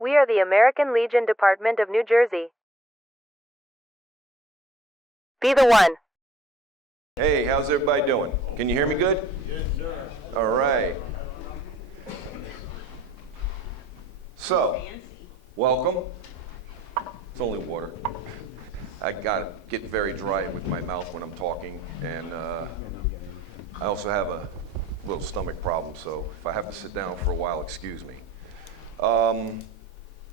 We are the American Legion Department of New Jersey. Be the one. Hey, how's everybody doing? Can you hear me good? Yes, sir. All right. So, welcome. It's only water. I gotta get very dry with my mouth when I'm talking, and I also have a little stomach problem, so if I have to sit down for a while, excuse me.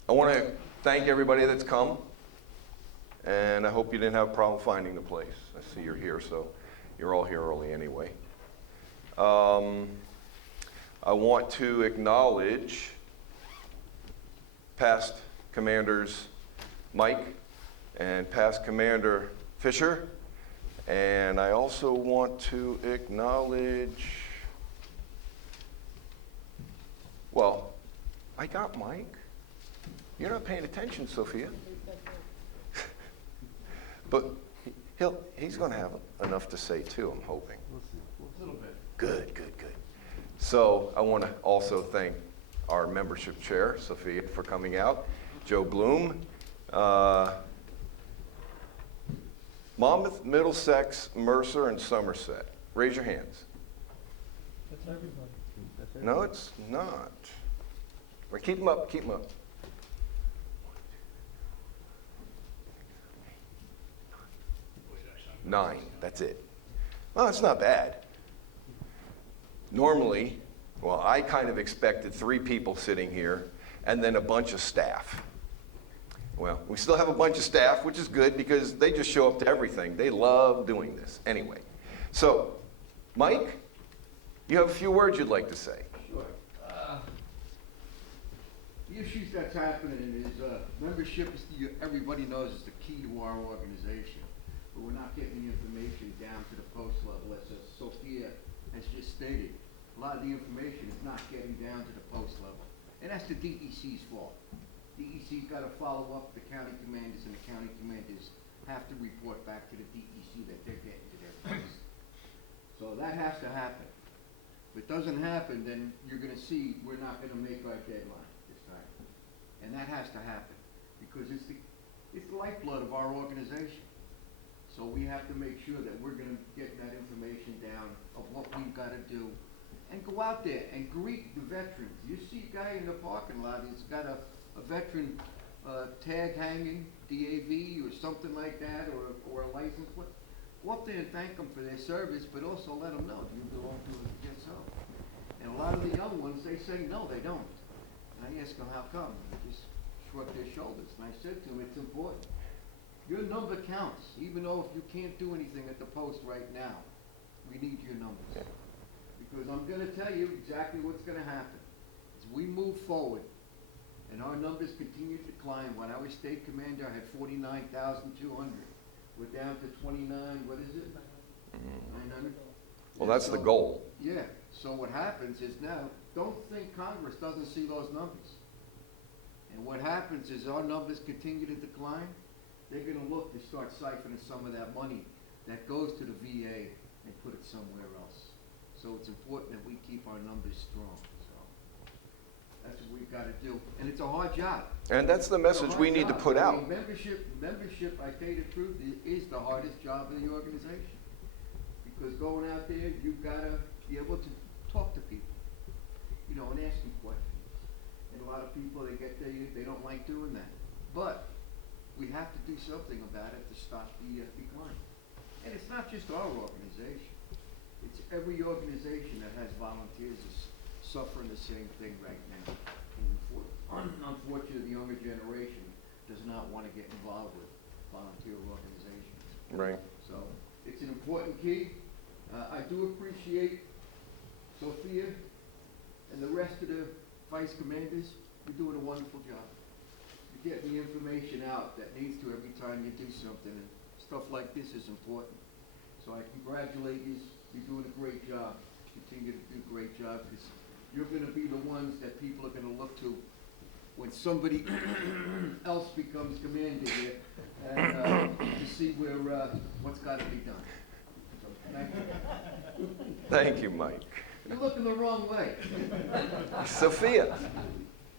I want to thank everybody that's come, and I hope you didn't have a problem finding the place. I see you're here, so you're all here early anyway. I want to acknowledge past commanders Mike and past Commander Fisher, and I also want to acknowledge, well, I got Mike. You're not paying attention, Sophia. But he's going to have enough to say too, I'm hoping. A little bit. Good. So I want to also thank our membership chair, Sophia, for coming out. Joe Bloom, Monmouth, Middlesex, Mercer, and Somerset. Raise your hands. That's everybody. No, it's not. Well, keep them up. 9, that's it. Well, it's not bad. Normally, well, I kind of expected 3 people sitting here and then a bunch of staff. Well, we still have a bunch of staff, which is good because they just show up to everything. They love doing this. Anyway, so, Mike, you have a few words you'd like to say. Sure. The issues that's happening is membership is everybody knows is the key to our organization, but we're not getting the information down to the post level. As Sophia has just stated, a lot of the information is not getting down to the post level, and that's the DEC's fault. DEC's got to follow up the county commanders, and the county commanders have to report back to the DEC that they're getting to their post. So that has to happen. If it doesn't happen, then you're going to see we're not going to make our deadline this time. And that has to happen because it's the lifeblood of our organization. So we have to make sure that we're going to get that information down of what we've got to do and go out there and greet the veterans. You see a guy in the parking lot, he's got a veteran tag hanging, DAV or something like that, or a license plate. Go up there and thank them for their service, but also let them know you belong to a GSO. And a lot of the young ones, they say no, they don't. And I ask them how come. They just shrug their shoulders. And I said to them, it's important. Your number counts, even though if you can't do anything at the post right now. We need your numbers. Yeah. Because I'm going to tell you exactly what's going to happen. As we move forward, and our numbers continue to decline. When I was state commander, I had 49,200. We're down to 29, what is it? 900? Well, that's the goal. Yeah, so what happens is now, don't think Congress doesn't see those numbers. And what happens is our numbers continue to decline, they're gonna look to start siphoning some of that money that goes to the VA and put it somewhere else. So it's important that we keep our numbers strong, so that's what we've gotta do. And it's a hard job. And that's the message we need to put I out. mean, membership, I tell you the truth, is the hardest job in the organization. Because going out there, you've gotta be able to talk to people, you know, and ask them questions. And a lot of people, they don't like doing that. But we have to do something about it to stop the decline. And it's not just our organization. It's every organization that has volunteers is suffering the same thing right now. And unfortunately, the younger generation does not want to get involved with volunteer organizations. Right. So it's an important key. I do appreciate Sophia and the rest of the vice commanders. You're doing a wonderful job. You're getting the information out that needs to every time you do something, and stuff like this is important. So I congratulate you. You're doing a great job. Continue to do a great job, because you're going to be the ones that people are going to look to when somebody else becomes commander here, and to see where what's got to be done. So, thank you. Thank you, Mike. You're looking the wrong way. Sophia.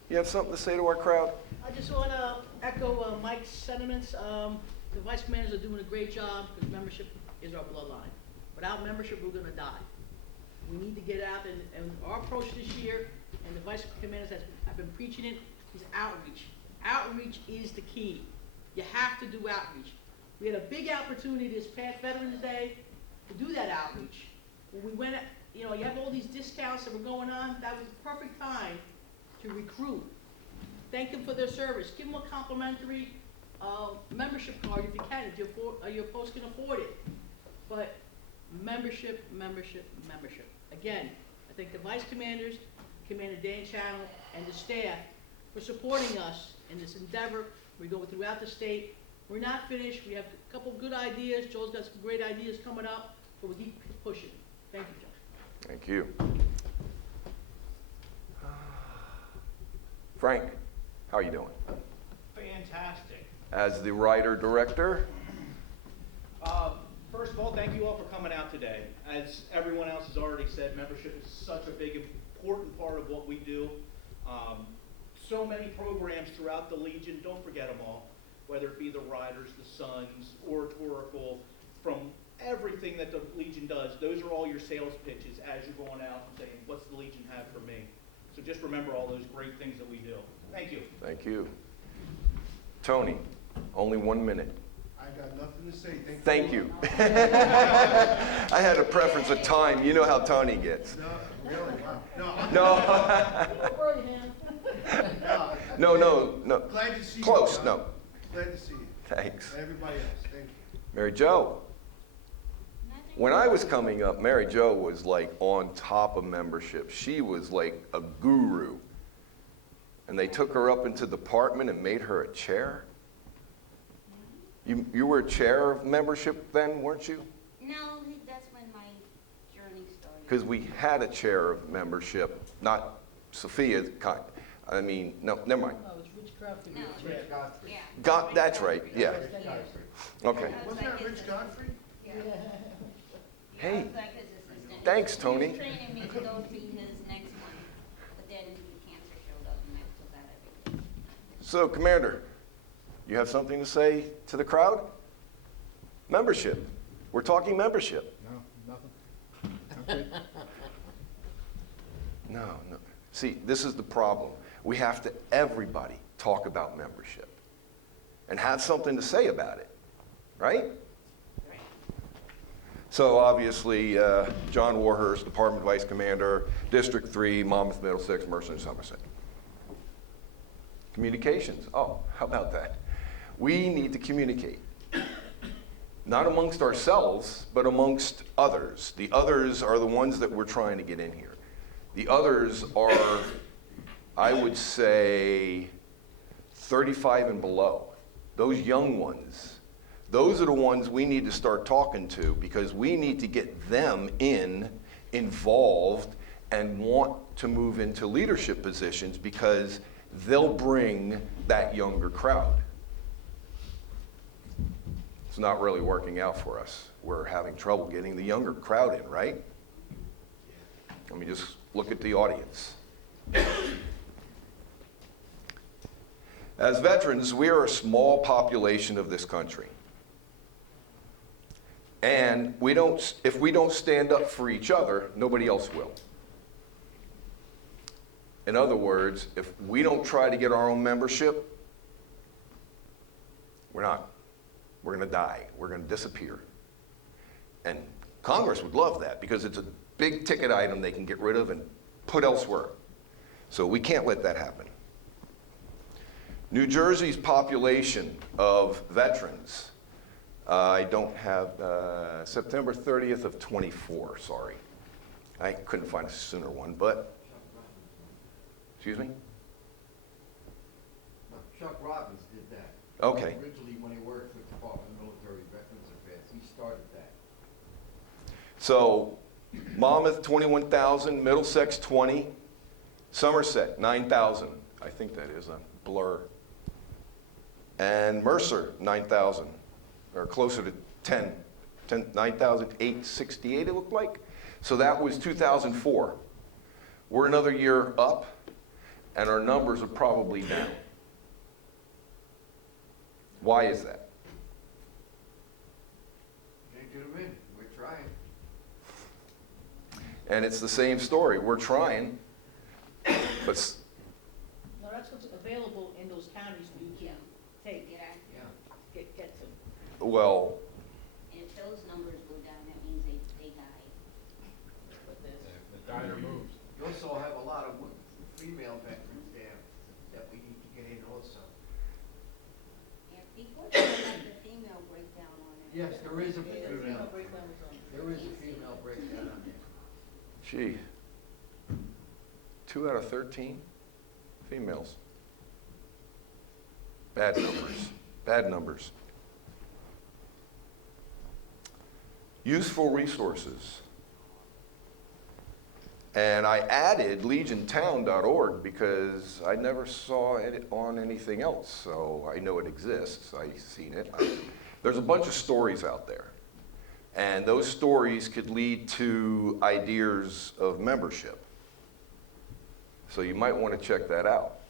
You have something to say to our crowd? I just want to echo Mike's sentiments. The vice commanders are doing a great job because membership is our bloodline. Without membership, we're going to die. We need to get out, and our approach this year, and the vice commanders have been preaching it, is outreach. Outreach is the key. You have to do outreach. We had a big opportunity this past Veterans Day to do that outreach. When we went, you have all these discounts that were going on. That was the perfect time to recruit. Thank them for their service. Give them a complimentary membership card if you can, if your post can afford it. But membership, membership, membership. Again, I thank the vice commanders, Commander Dan Channel, and the staff for supporting us in this endeavor. We go throughout the state. We're not finished. We have a couple good ideas. Joel's got some great ideas coming up, but we keep pushing. Thank you, Joe. Thank you. Frank, how are you doing? Fantastic. As the writer-director, First of all, thank you all for coming out today. As everyone else has already said, membership is such a big, important part of what we do. So many programs throughout the Legion, don't forget them all, whether it be the Riders, the Sons, Oratorical, from everything that the Legion does, those are all your sales pitches as you're going out and saying, what's the Legion have for me? So just remember all those great things that we do. Thank you. thank you. Tony, only 1 minute. I got nothing to say. Thank you. I had a preference of time. You know how Tony gets. No, really? Wow. No, no. Glad to see you. Close, John. no. Glad to see you. Thanks. And everybody else, thank you. Mary Jo. When I was coming up, Mary Jo was like on top of membership. She was like a guru. And they took her up into the department and made her a chair. You were a chair of membership then, weren't you? No, that's when my journey started. Because we had a chair of membership, not Sophia. I mean, no, never mind. No, it's Rich Crawford. No, Yeah. That's right, yeah. 10 years. Okay. Wasn't that Rich Godfrey? Yeah. Hey, I was like his assistant. thanks, He Tony. was training me to go to his next one, but then cancer showed up and that was that everything. So, Commander, you have something to say to the crowd? Membership. We're talking membership. No, nothing. No. See, this is the problem. We have to, everybody, talk about membership and have something to say about it, right? So obviously, John Warhurst, Department Vice Commander, District 3, Monmouth, Middlesex, Mercer, and Somerset. Communications. Oh, how about that? We need to communicate. Not amongst ourselves, but amongst others. The others are the ones that we're trying to get in here. The others are, I would say, 35 and below. Those young ones. Those are the ones we need to start talking to because we need to get them involved, and want to move into leadership positions because they'll bring that younger crowd. It's not really working out for us. We're having trouble getting the younger crowd in, right? Let me just look at the audience. As veterans, we are a small population of this country. And if we don't stand up for each other, nobody else will. In other words, if we don't try to get our own membership, we're going to die. We're going to disappear. And Congress would love that because it's a big ticket item they can get rid of and put elsewhere. So we can't let that happen. New Jersey's population of veterans, I don't have September 30th of 24, sorry. I couldn't find a sooner one, but, excuse me? No, Chuck Robbins did that. Okay. Originally, when he worked with the Department of Military Veterans Affairs, he started that. So Monmouth, 21,000, Middlesex, 20, Somerset, 9,000. I think that is a blur. And Mercer, 9,000, or closer to 9,868 it looked like. So that was 2004. We're another year up, and our numbers are probably down. Why is that? Can't get them in, we're trying. And it's the same story. We're trying, but No, that's what's available in those counties for you Yeah. to take, Get out. Yeah. get to. well, And if those numbers go down, that means they died. But there's, The diner moves. You also have a lot of female veterans there that we need to get in also. And before they had the female breakdown on it. Yes, there is a yeah, the female breakdown was on. There is a female breakdown on there. gee, 2 out of 13 females. Bad numbers, bad numbers. Useful resources. And I added legiontown.org because I never saw it on anything else. So I know it exists. I've seen it. There's a bunch of stories out there. And those stories could lead to ideas of membership. So you might want to check that out.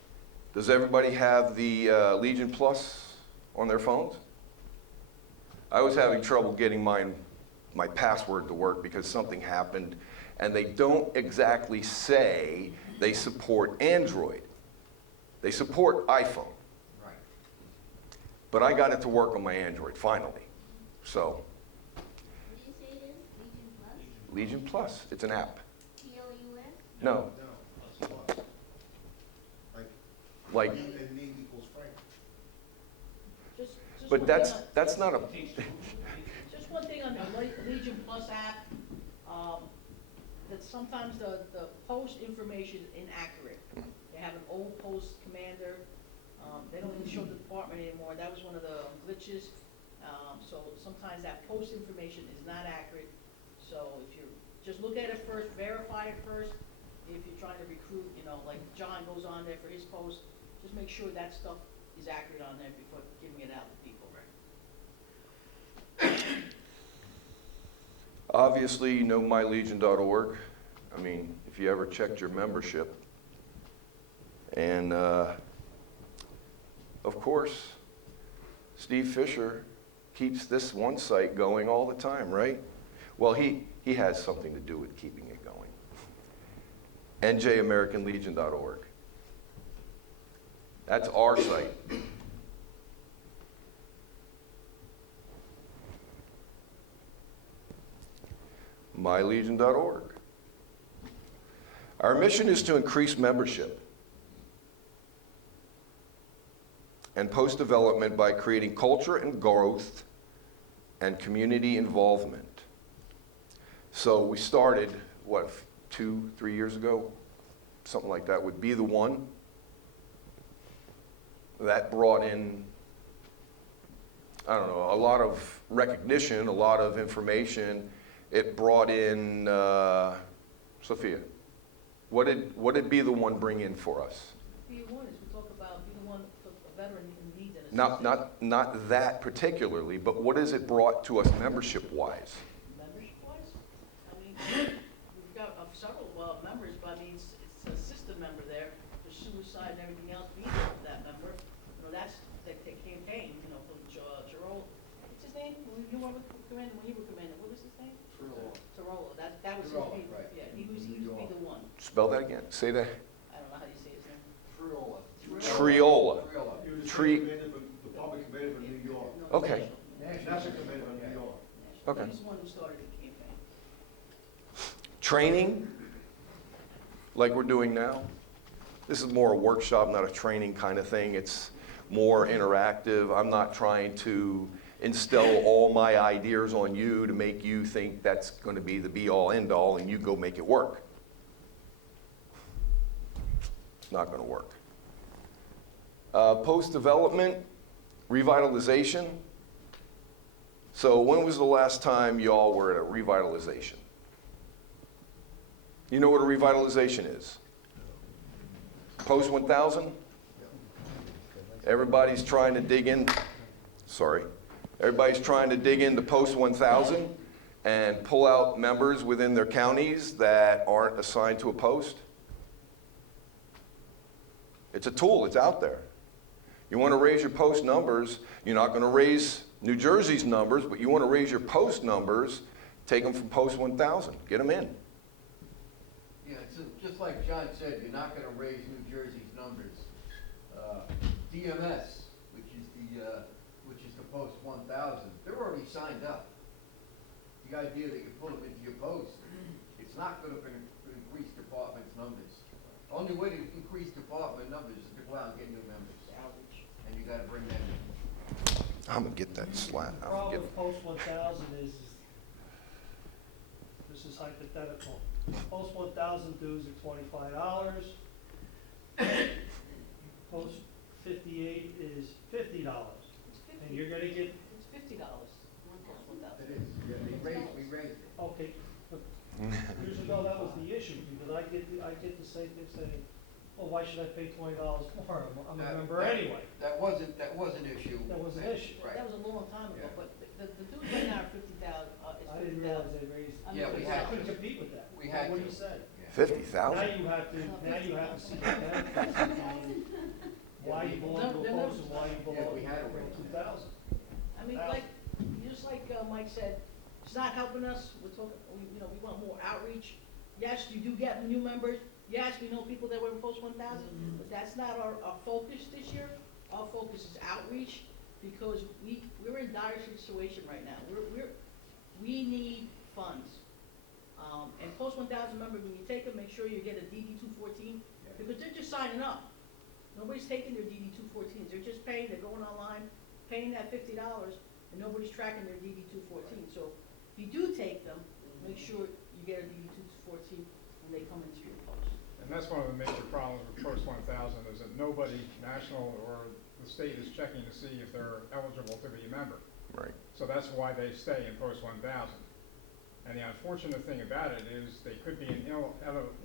Does everybody have the Legion Plus on their phones? I was having trouble getting my password to work because something happened, and they don't exactly say they support Android. They support iPhone. Right. But I got it to work on my Android finally. So, What did you say it is? Legion Plus? Legion Plus, it's an app. PLUS? No, No, that's plus. like, You and me equals Frank. Just but one that's thing on- that's not a. Just one thing on the Legion Plus app, that sometimes the post information is inaccurate. They have an old post commander, they don't even show the department anymore, that was one of the glitches. So sometimes that post information is not accurate, so if you just look at it first, verify it first. If you're trying to recruit, like John goes on there for his post, just make sure that stuff is accurate on there before giving it out to people. Obviously, you know mylegion.org. I mean, if you ever checked your membership. And, of course, Steve Fisher keeps this one site going all the time, right? Well, he has something to do with keeping it going. NJAmericanLegion.org. That's our site. mylegion.org. Our mission is to increase membership and post-development by creating culture and growth and community involvement. So we started, 2-3 years ago? Something like that, would Be the One. That brought in, I don't know, a lot of recognition, a lot of information. It brought in, Sophia, what did Be the One bring in for us? Be the one is, we talk about, be the one, a veteran who needs an Not that particularly, but what has it brought to us membership-wise? Membership-wise, I mean, we've got several members, but I mean, it's a system member there, for suicide and everything else, being that member. That's the campaign, from Girola, what's his name? When you were commander, what was his name? Girola, that was his, Girola, right. yeah, he was to be the one. Spell that again. Say that. I don't know how you say his name. Triola. Triola. Triola. He was the Tree- commander for the public commander for New York. No, Okay. national. National commander for New York. Okay. He's the one who started the campaign. Training, like we're doing now. This is more a workshop, not a training kind of thing. It's more interactive. I'm not trying to instill all my ideas on you to make you think that's going to be the be-all, end-all, and you go make it work. It's not going to work. Post-development, revitalization. So when was the last time y'all were at a revitalization? You know what a revitalization is? Post 1000? Everybody's trying to dig in, everybody's trying to dig into post 1000 and pull out members within their counties that aren't assigned to a post. It's a tool, it's out there. You want to raise your post numbers, you're not going to raise New Jersey's numbers, but you want to raise your post numbers, take them from post 1,000, get them in. Yeah, it's just like John said, you're not gonna raise New Jersey's numbers. DMS, which is the post 1,000, they're already signed up. The idea that you pull them into your post, it's not gonna increase department's numbers. Only way to increase department numbers is to go out and get new members, and you gotta bring them in. I'm going to get that slat. The I'm gonna problem get with Post 1,000 is, this is hypothetical. Post 1,000 dues are $25. Post 58 is $50. And you're gonna get, It's $50. It is, yeah, we raised it. okay, but years ago, that was the issue, because I get the same thing saying, well, why should I pay $20 more? I'm a member anyway. That was an issue. That was an issue. Right. That was a long time ago, Yeah. but the dues right now are 50,000, is I didn't 50,000. realize they raised it. Yeah, we I had couldn't to. compete with that. We had What to. do you say? Yeah. 50,000. Now you have to see the benefits and why you belong to a post and why you Yeah, belong we had to to raise it. 2,000. I mean, like, just like Mike said, it's not helping us, we're talking, we want more outreach. Yes, you do get new members, yes, we know people that were in post 1,000, but that's not our focus this year. Our focus is outreach, because we're in dire situation right now. We need funds. And post 1,000 members, when you take them, make sure you get a DD 214, because they're just signing up. Nobody's taking their DD 214s, they're just paying, they're going online, paying that $50, and nobody's tracking their DD 214. So if you do take them, make sure you get a DD 214 when they come into your post. And that's one of the major problems with Post 1,000 is that nobody, national or the state, is checking to see if they're eligible to be a member. Right. So that's why they stay in Post 1,000. And the unfortunate thing about it is they could be an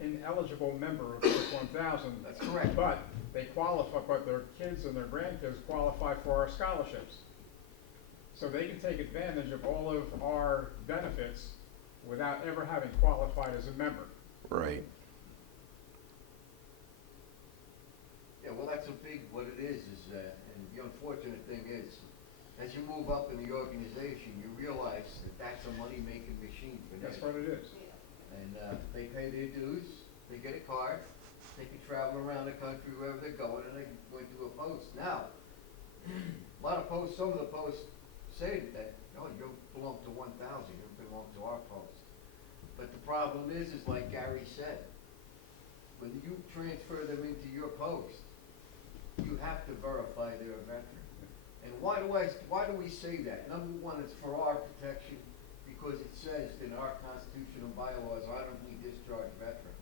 ineligible member of Post 1,000. That's correct. But they qualify, but their kids and their grandkids qualify for our scholarships. So they can take advantage of all of our benefits without ever having qualified as a member. Right. Yeah, well, that's what it is, and the unfortunate thing is, as you move up in the organization, you realize that that's a money-making machine for them. That's what it is. And they pay their dues, they get a card, they can travel around the country wherever they're going, and they can go into a post. Now, a lot of posts, some of the posts say that, no, you belong to 1,000, you don't belong to our post. But the problem is like Gary said, when you transfer them into your post, you have to verify they're a veteran. And why do we say that? Number one, it's for our protection, because it says in our constitutional bylaws, honorably discharged veteran.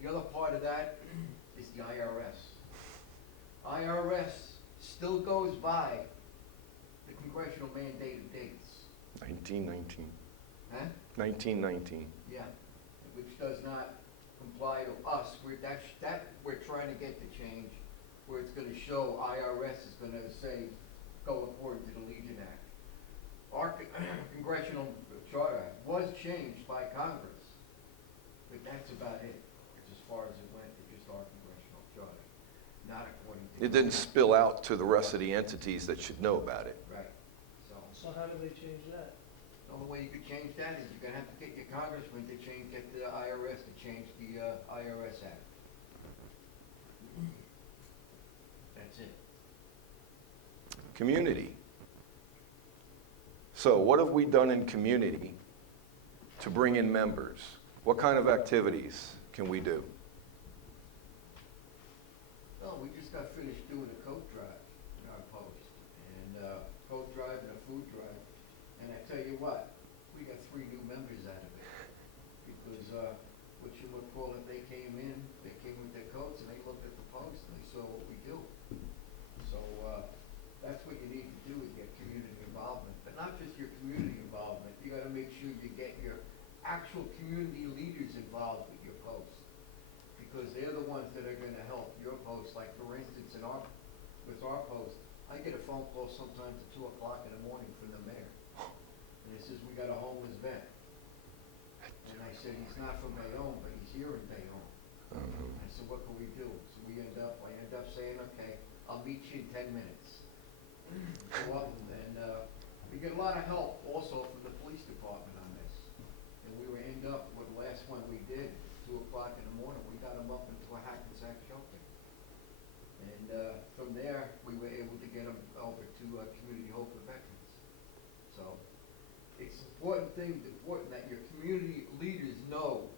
The other part of that is the IRS. IRS still goes by the congressional mandated dates. 1919. Huh? 1919. Yeah, which does not comply to us. We're trying to get the change, where it's gonna show IRS is gonna say, go according to the Legion Act. Our congressional charter was changed by Congress, but that's about it. It's as far as it went, it's just our congressional charter, not according to. It didn't spill out to the rest of the entities that should know about it. Right, so, So how do they change that? the only way you could change that is you're gonna have to get your congressman to get the IRS to change the, IRS Act. That's it. Community. So what have we done in community to bring in members? What kind of activities can we do? Well, we just got finished doing a coat drive in our post, and coat drive and a food drive, and I tell you what, we got 3 new members out of it, because what you would call it, they came in, they came with their coats, and they looked at the post, and they saw what we do. So that's what you need to do, is get community involvement, but not just your community involvement, you gotta make sure you get your actual community leaders involved with your post, because they're the ones that are gonna help your post. Like, for instance, with our post, I get a phone call sometimes at 2 o'clock in the morning from the mayor, and he says, we got a homeless vet. And I said, he's not from Bayonne, but he's here in Bayonne. And so what can we do? So I end up saying, okay, I'll meet you in 10 minutes. Go up and, we get a lot of help also from the police department on this. And we were end up with the last one we did, 2 o'clock in the morning, we got them up into a Hackensack shelter. And, from there, we were able to get them over to, Community Hope for Veterans. So, it's important that your community leaders know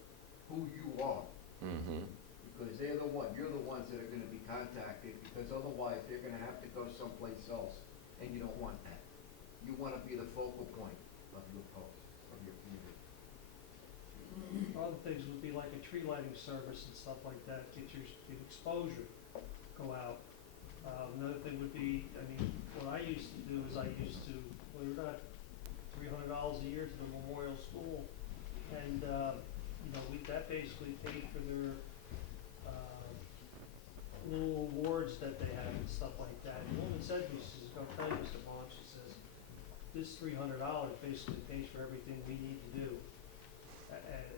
who you are. Mm-hmm. Because you're the ones that are gonna be contacted, because otherwise they're gonna have to go someplace else, and you don't want that. You wanna be the focal point of your post, of your community. Other things would be like a tree lighting service and stuff like that, get exposure, go out. Another thing would be, I mean, what I used to do is believe it or not, $300 a year to the Memorial School. And, that basically paid for their, little awards that they have and stuff like that. And the woman said to me, she says, "Go tell you, Mr. Vaughn," she says, "this $300 basically pays for everything we need to do.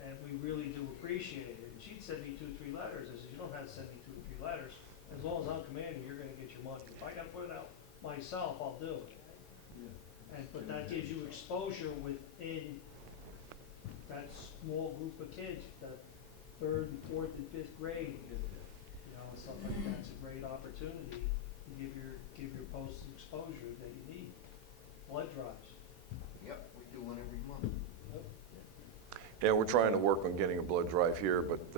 And we really do appreciate it." And she'd send me 2 or 3 letters. I said, "You don't have to send me 2 or 3 letters. As long as I'm commanding, you're gonna get your money. If I gotta put it out myself, I'll do it." But that gives you exposure within that small group of kids, that 3rd and 4th and 5th grade, and stuff like that. It's a great opportunity to give your post the exposure that you need. Blood drives. Yep, we do one every month. Yeah, we're trying to work on getting a blood drive here, but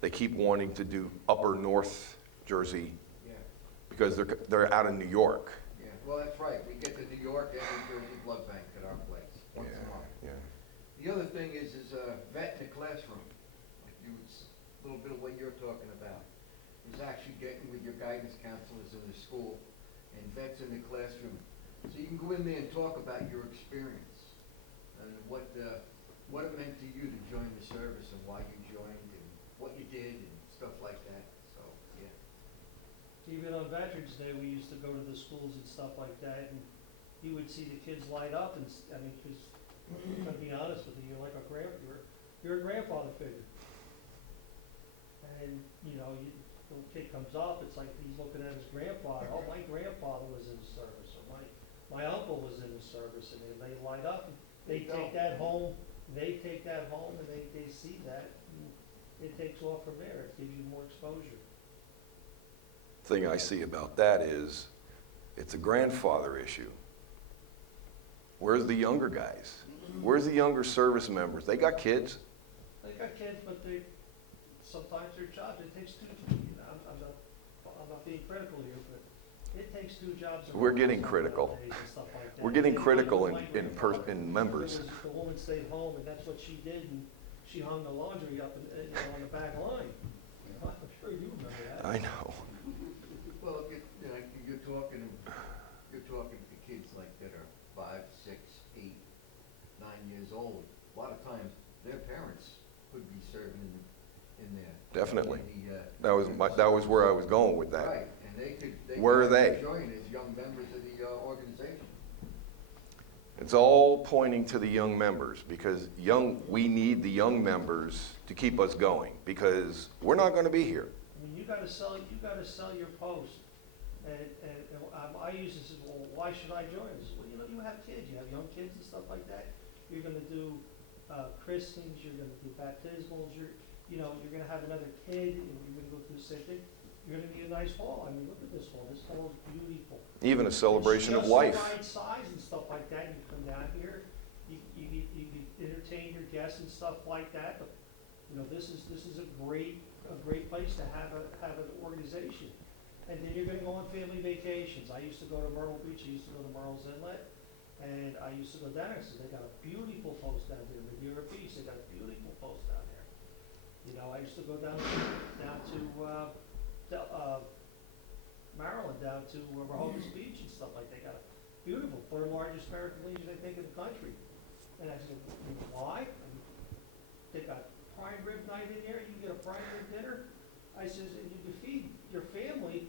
they keep wanting to do upper North Jersey Yeah, because they're out of New York. yeah, well, that's right, we get the New York and New Jersey blood bank at our place, once a month. Yeah. The other thing is vet in the classroom, like a little bit of what you're talking about, is actually getting with your guidance counselors in the school and vets in the classroom. So you can go in there and talk about your experience and what it meant to you to join the service and why you joined and what you did and stuff like that, so, yeah. Even on Veterans Day, we used to go to the schools and stuff like that, and you would see the kids light up, and, because, to be honest with you, you're like you're a grandfather figure. And, the kid comes up, it's like he's looking at his grandfather, "Oh, my grandfather was in the service," or my uncle was in the service, and they light up, and they take that home, and they see that, and it takes off from there, it gives you more exposure. Thing I see about that is it's a grandfather issue. Where's the younger guys? Where's the younger service members? They got kids. They got kids, but sometimes their jobs, it takes 2, I'm not being critical here, but it takes 2 jobs. We're getting critical. nowadays and stuff like that. We're getting They critical like in members. The woman stayed home, and that's what she did, and she hung the laundry up on the back line. I'm sure you remember that. I know. Well, you're talking to kids like that are 5, 6, 8, 9 years old. A lot of times, their parents could be serving in there. Definitely. In the, That was where I was going with that. Right, and they could Where are they? join as young members of the organization. It's all pointing to the young members because we need the young members to keep us going because we're not going to be here. I mean, you gotta sell your post. And I use this as, well, why should I join this? Well, you have kids, you have young kids and stuff like that. You're gonna do, christenings, you're gonna do baptismals, you're gonna have another kid, and you're gonna go through the same thing. You're gonna be a nice hall. I mean, look at this hall. This hall is beautiful. Even a celebration of life. It's just the right size and stuff like that. You come down here, you entertain your guests and stuff like that. But, this is a great place to have an organization. And then you're gonna go on family vacations. I used to go to Myrtle Beach. I used to go to Myrtle's Inlet, and I used to go down there. So they got a beautiful post down there. Madeira Beach. They got a beautiful post down there. I used to go down to Maryland, down to Rehoboth Beach and stuff like that. They got a beautiful, 3rd largest American Legion, I think, in the country. And I said, why? And they got prime rib night in there. You can get a prime rib dinner. I says, and you can feed your family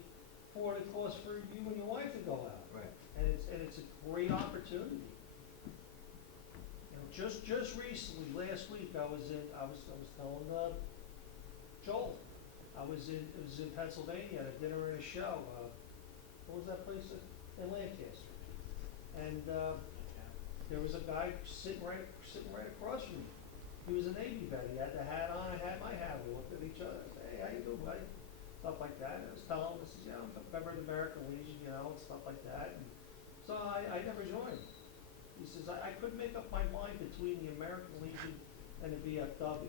for what it costs for you and your wife to go out. Right. And it's a great opportunity. Just recently, last week, I was telling Joel. It was in Pennsylvania at a dinner and a show. What was that place in Lancaster? And there was a guy sitting right across from me. He was a Navy vet. He had the hat on. I had my hat. We looked at each other. I said, "Hey, how you doing, buddy?" Stuff like that. And I was telling him, I says, "Yeah, I'm a member of the American Legion, you know, and stuff like that." And so I never joined. He says, I couldn't make up my mind between the American Legion and the VFW.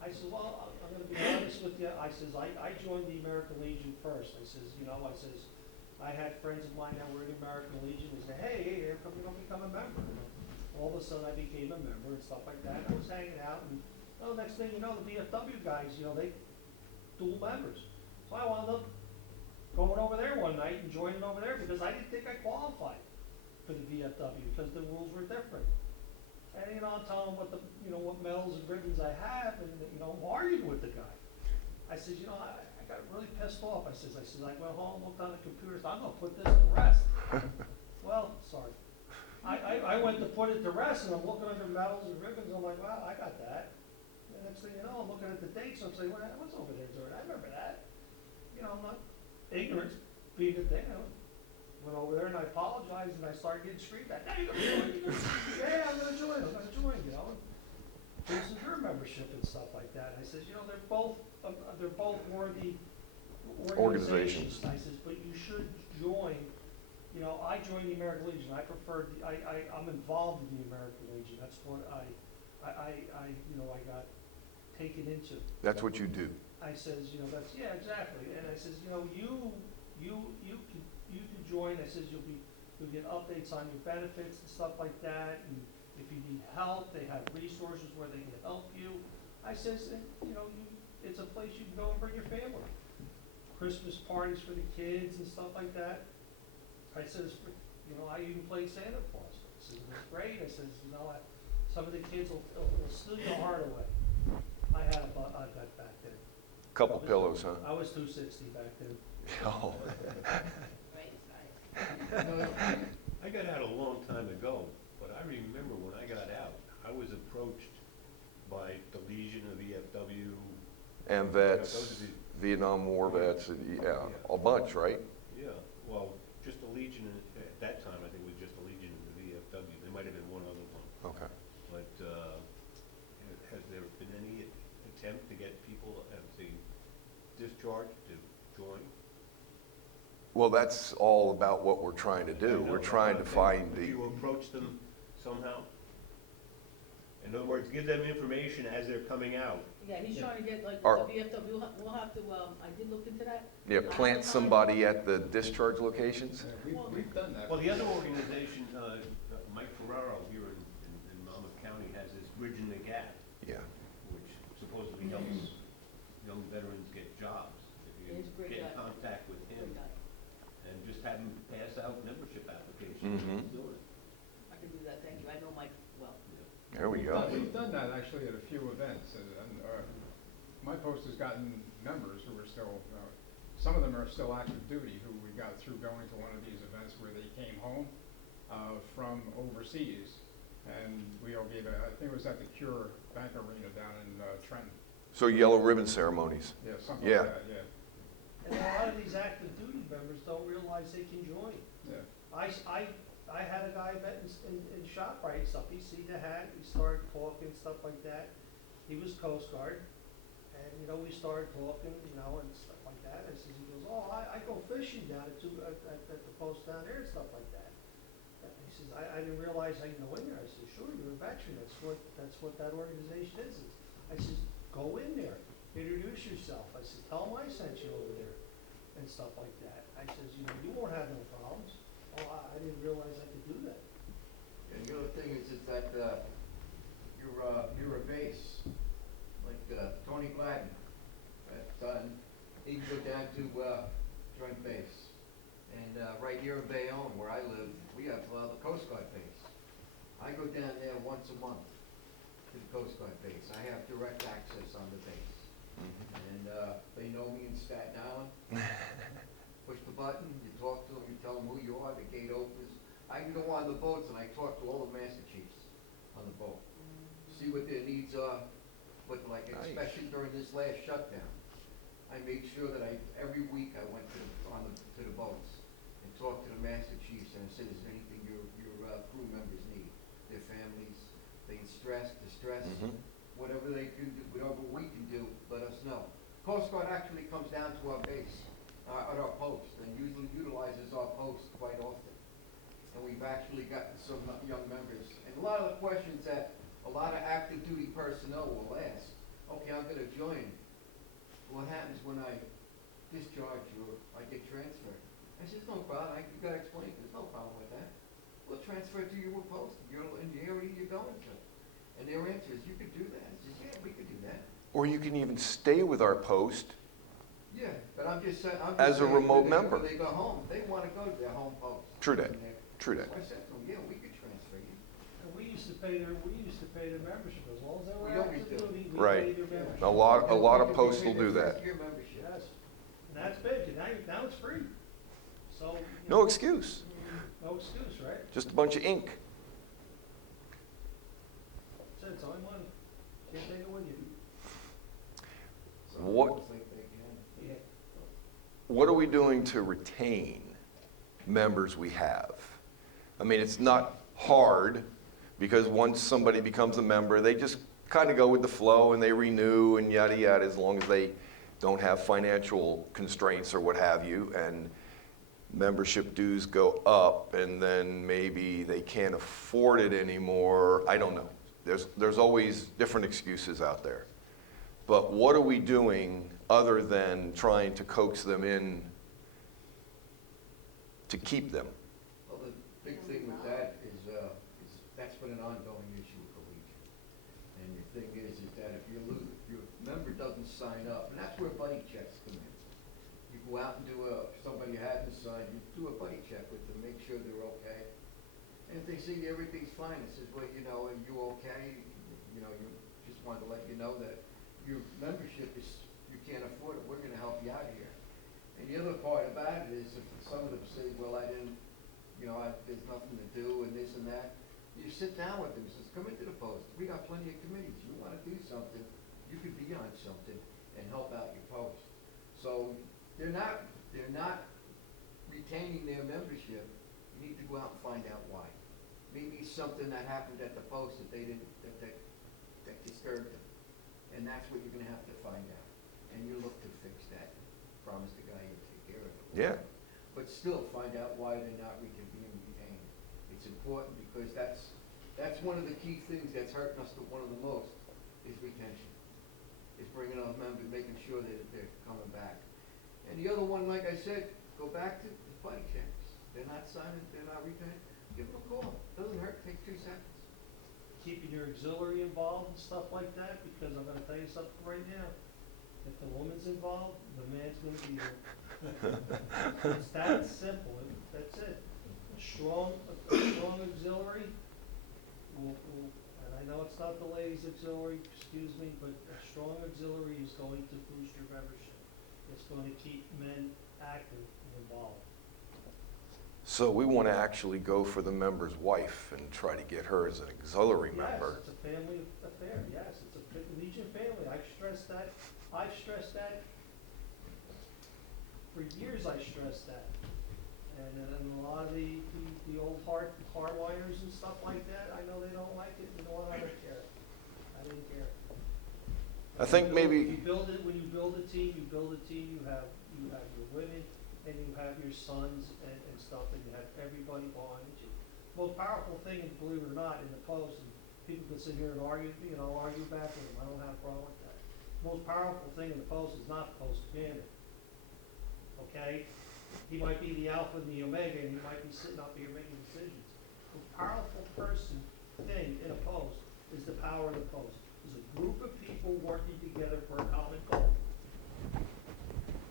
I said, well, I'm gonna be honest with you. I says, I joined the American Legion first. I says, you know, I had friends of mine that were in the American Legion. They said, hey, how come you don't become a member? And all of a sudden I became a member and stuff like that. I was hanging out and, oh, next thing you know, the VFW guys, you know, they dual members. So I wound up going over there one night and joining over there because I didn't think I qualified for the VFW because the rules were different. And, you know, I'm telling him what what medals and ribbons I have, and, you know, I'm arguing with the guy. I says, you know, I got really pissed off. I says, I went home, looked on the computer, said, I'm gonna put this to rest. Well, sorry. I went to put it to rest, and I'm looking under medals and ribbons, I'm like, wow, I got that. And next thing you know, I'm looking at the dates, I'm saying, well, what's over there, Jordan? I remember that. You know, I'm not ignorant, being a thing. I went over there and I apologized and I started getting screamed at. Now you're gonna join? Yeah, I'm gonna join, you know. This is your membership and stuff like that. And I says, you know, they're both worthy organizations. I says, but you should join. You know, I joined the American Legion. I preferred I'm involved in the American Legion. That's what I got taken into. That's what you do. I says, you know, yeah, exactly. And I says, you know, you can join. I says you'll get updates on your benefits and stuff like that. And if you need help, they have resources where they can help you. I says, and, you know, it's a place you can go and bring your family. Christmas parties for the kids and stuff like that. I says, you know, I even played Santa Claus. I says, it was great. I says, you know, some of the kids will steal your heart away. I had that back then. Couple pillows, huh? I was 260 back then. Oh. I got out a long time ago, but I remember when I got out, I was approached by the Legion of VFW. And vets, Vietnam War vets, yeah, a bunch, right? Yeah, well, just the Legion, at that time, I think it was just the Legion and the VFW. There might have been one other one. Okay. But has there been any attempt to get people at the discharge to join? Well, that's all about what we're trying to do. We're trying to find Did you approach them somehow? In other words, give them information as they're coming out. Yeah, he's trying to get like Our- the VFW, we'll have to, I did look into that. Yeah, plant somebody at the discharge locations? We've done that. Well, the other organization, Mike Ferraro here in Monmouth County has this Bridging the Gap, Yeah. which supposedly helps young veterans get jobs. If He's a you great get in guy. contact with him Great guy. and just have him pass out membership applications, Mhm. he's doing it. I can do that, thank you. I know Mike well. There we go. We've done that actually at a few events, and my post has gotten members who are still, some of them are still active duty, who we got through going to one of these events where they came home from overseas, and we all gave I think it was at the Cure Bank Arena down in Trenton. So yellow ribbon ceremonies. Yeah, something Yeah. like that, yeah. And a lot of these active duty members don't realize they can join. Yeah. I had a guy met in ShopRite and stuff. He seen the hat, we started talking, stuff like that. He was Coast Guard, and, you know, we started talking, you know, and stuff like that. He goes, oh, I go fishing down at the post down there and stuff like that. And he says, I didn't realize I can go in there. I said, sure, you're a veteran. That's what that organization is. I says, go in there, introduce yourself. I said, tell them I sent you over there and stuff like that. I says, you know, you won't have no problems. Oh, I didn't realize I could do that. And the other thing is that, you're a base, like, Tony Gladden, he can go down to, Joint Base. And, right here in Bayonne, where I live, we have, the Coast Guard base. I go down there once a month to the Coast Guard base. I have direct access on the base. And, they know me in Staten Island. Push the button, you talk to them, you tell them who you are, the gate opens. I can go on the boats and I talk to all the Master Chiefs on the boat. See what their needs are, what, like, Nice. especially during this last shutdown. I made sure that every week I went to the boats and talked to the master chiefs and I said, is there anything your crew members need? Their families, they stress, distress, whatever they can do, whatever we can do, let us know. Coast Guard actually comes down to our base, at our post, and usually utilizes our post quite often. And we've actually gotten some young members, and a lot of the questions that a lot of active duty personnel will ask, okay, I'm gonna join, what happens when I discharge or I get transferred? I said, no problem, you gotta explain, there's no problem with that. We'll transfer to your post, in the area you're going to. And their answer is, you could do that. I said, yeah, we could do that. Or you can even stay with our post. Yeah, but I'm just saying. As a remote member. When they go home, they wanna go to their home post. True that. And they're- True that. So I said to them, yeah, we could transfer you. And we used to pay their membership, as long as they We were always active do. duty, we Right. paid their membership. A lot And of we posts pay will their do that. first-year membership. Yes, and that's big, and now it's free. So. you No know, excuse. No excuse, right? Just a bunch of ink. Said it's only money, can't take it with you. So What- I don't think they can. Yeah. What are we doing to retain members we have? I mean, it's not hard, because once somebody becomes a member, they just kind of go with the flow and they renew and yada yada, as long as they don't have financial constraints or what have you, and membership dues go up and then maybe they can't afford it anymore. I don't know. There's always different excuses out there. But what are we doing other than trying to coax them in to keep them? Well, the big thing with that is that's been an ongoing issue with the Legion. And the thing is that if your member doesn't sign up, and that's where buddy checks come in. You go out and somebody hasn't signed, you do a buddy check with them, make sure they're okay. And if they see everything's fine, it says, well, are you okay? You just wanted to let you know that your membership you can't afford it, we're gonna help you out here. And the other part about it is if some of them say, well, I didn't, there's nothing to do and this and that, you sit down with them, says, come into the post, we got plenty of committees, you wanna do something, you could be on something and help out your post. So they're not retaining their membership, you need to go out and find out why. Maybe something that happened at the post that they didn't, that disturbed them. And that's what you're gonna have to find out. And you look to fix that, promise the guy you'll take care of it. Yeah. But still find out why they're not being retained. It's important because that's one of the key things that's hurting us one of the most, is retention. Is bringing on members, making sure that they're coming back. And the other one, like I said, go back to the buddy checks. They're not signing, they're not retained, give them a call. Doesn't hurt, take 2 seconds. Keeping your auxiliary involved and stuff like that, because I'm gonna tell you something right now. If the woman's involved, the man's gonna be there. It's that simple, that's it. A strong auxiliary will, and I know it's not the ladies auxiliary, excuse me, but a strong auxiliary is going to boost your membership. It's going to keep men active and involved. So we want to actually go for the member's wife and try to get her as an auxiliary member. Yes, it's a family affair, yes, it's a Legion family, I've stressed that for years, I stressed that. And a lot of the old hardliners and stuff like that, I know they don't like it, you know what, I don't care. I didn't care. I think maybe, When you build a team, you have your women, and you have your sons and stuff, and you have everybody behind you. Most powerful thing, and believe it or not, in the post, and people can sit here and argue back with them, I don't have a problem with that. Most powerful thing in the post is not the post commander. Okay? He might be the alpha and the omega, and he might be sitting up here making decisions. The powerful thing in a post is the power of the post. Is a group of people working together for a common goal.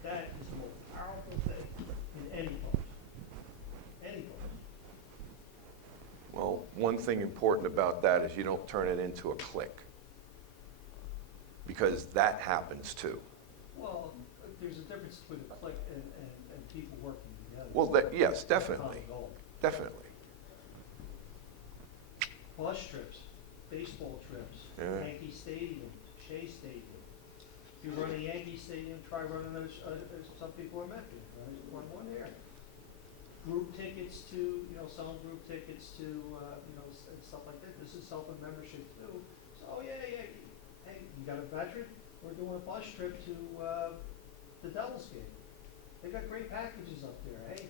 That is the most powerful thing in any post. Any post. well, one thing important about that is you don't turn it into a clique. Because that happens too. Well, there's a difference between a clique and people working together. Well, yes, definitely, Common goal. definitely. Bus trips, baseball trips, Yeah. Yankee Stadium, Shea Stadium, If you run a Yankee Stadium, try running some people are Mets. Run one there. Group tickets to, selling group tickets to, and stuff like that. This is helping membership too. So, yeah, hey, you got a veteran? We're doing a bus trip to, the Devils game. They got great packages up there. Hey,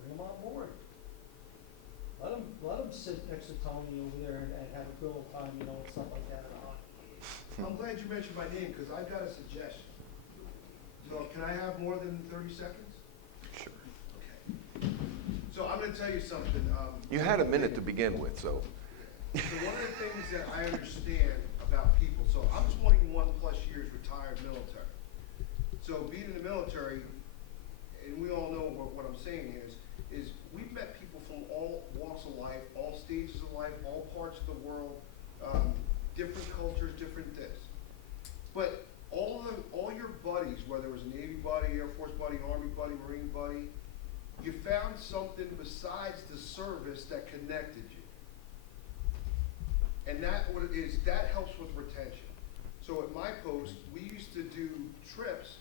bring them on board. Let them sit next to Tony over there and have a good old time, and stuff like that at a hockey game. I'm glad you mentioned my name, because I've got a suggestion. So can I have more than 30 seconds? Sure. Okay. So I'm gonna tell you something. You had a minute to begin with, so. So one of the things that I understand about people, so I'm 21+ years retired military. So being in the military, and we all know what I'm saying is we've met people from all walks of life, all stages of life, all parts of the world, different cultures, different this. But all your buddies, whether it was a Navy buddy, Air Force buddy, Army buddy, Marine buddy, you found something besides the service that connected you. And that helps with retention. So at my post, we used to do trips,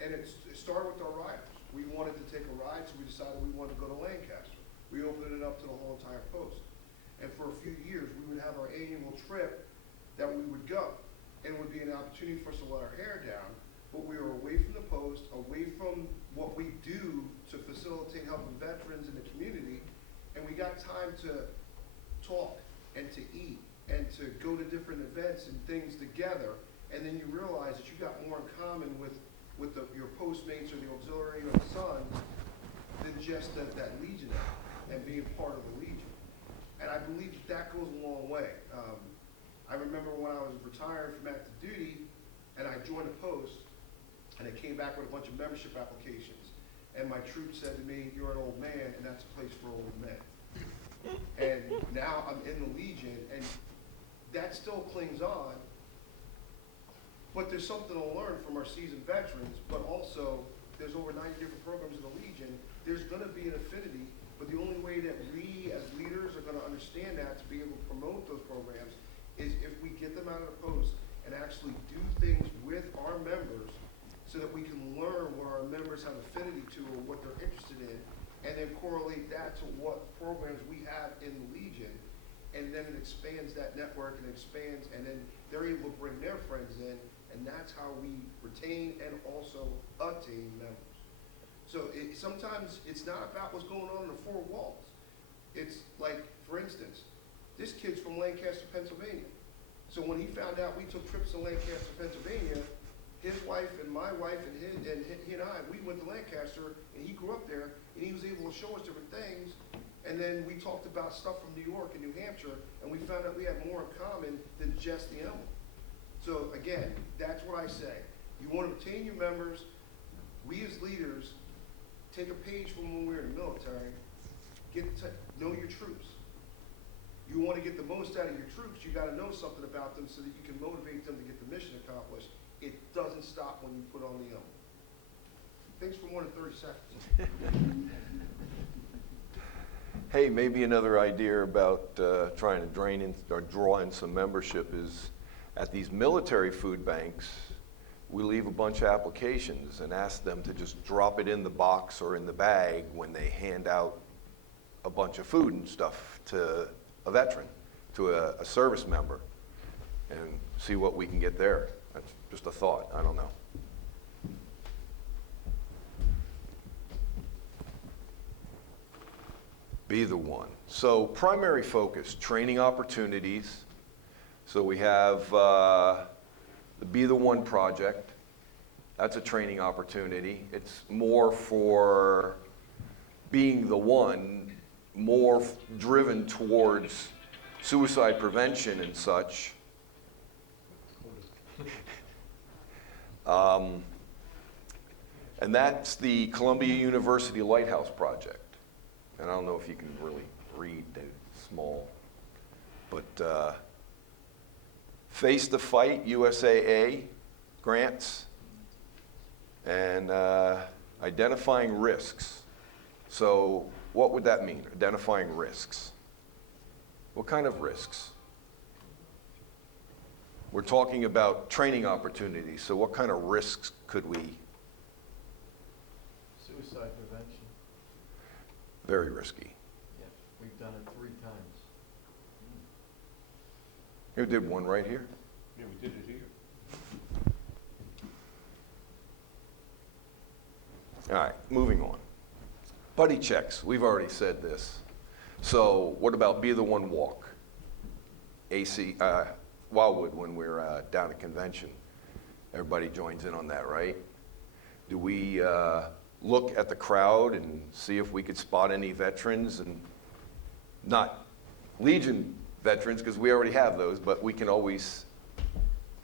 and it started with our riders. We wanted to take a ride, so we decided we wanted to go to Lancaster. We opened it up to the whole entire post. And for a few years, we would have our annual trip that we would go. And it would be an opportunity for us to let our hair down, but we were away from the post, away from what we do to facilitate helping veterans in the community, and we got time to talk and to eat and to go to different events and things together, and then you realize that you got more in common with your postmates or the auxiliary or the sons than just that Legion and being part of the Legion. And I believe that goes a long way. I remember when I was retired from active duty and I joined a post, and it came back with a bunch of membership applications. And my troop said to me, "You're an old man, and that's a place for old men." And now I'm in the Legion, and that still clings on. But there's something to learn from our seasoned veterans, but also there's over 90 different programs in the Legion. There's going to be an affinity, but the only way that we as leaders are going to understand that to be able to promote those programs is if we get them out of the post and actually do things with our members so that we can learn what our members have affinity to or what they're interested in, and then correlate that to what programs we have in the Legion, and then it expands that network and expands, and then they're able to bring their friends in, and that's how we retain and also attain members. So sometimes it's not about what's going on in the four walls. It's like, for instance, this kid's from Lancaster, Pennsylvania. So when he found out we took trips to Lancaster, Pennsylvania, his wife and my wife and he and I, we went to Lancaster, and he grew up there, and he was able to show us different things. And then we talked about stuff from New York and New Hampshire, and we found out we had more in common than just the emblem. So again, that's what I say. You want to retain your members. We as leaders take a page from when we were in the military. Know your troops. You want to get the most out of your troops, you got to know something about them so that you can motivate them to get the mission accomplished. It doesn't stop when you put on the emblem. Thanks for more than 30 seconds. Hey, maybe another idea about trying to drain in or draw in some membership is at these military food banks, we leave a bunch of applications and ask them to just drop it in the box or in the bag when they hand out a bunch of food and stuff to a veteran, to a service member, and see what we can get there. That's just a thought, I don't know. Be the one. So primary focus, training opportunities. So we have the Be the One project. That's a training opportunity. It's more for being the one, more driven towards suicide prevention and such. And that's the Columbia University Lighthouse Project. And I don't know if you can really read, it's small. But Face the Fight, USAA grants, and identifying risks. So what would that mean, identifying risks? What kind of risks? We're talking about training opportunities, so what kind of risks could we? Suicide prevention, Very risky. yeah, we've done it 3 times. You did one right here. Yeah, we did it here. All right, moving on. Buddy checks, we've already said this. So what about Be the One Walk? Wildwood, when we're down at convention. Everybody joins in on that, right? Do we look at the crowd and see if we could spot any veterans, and not Legion veterans, because we already have those, but we can always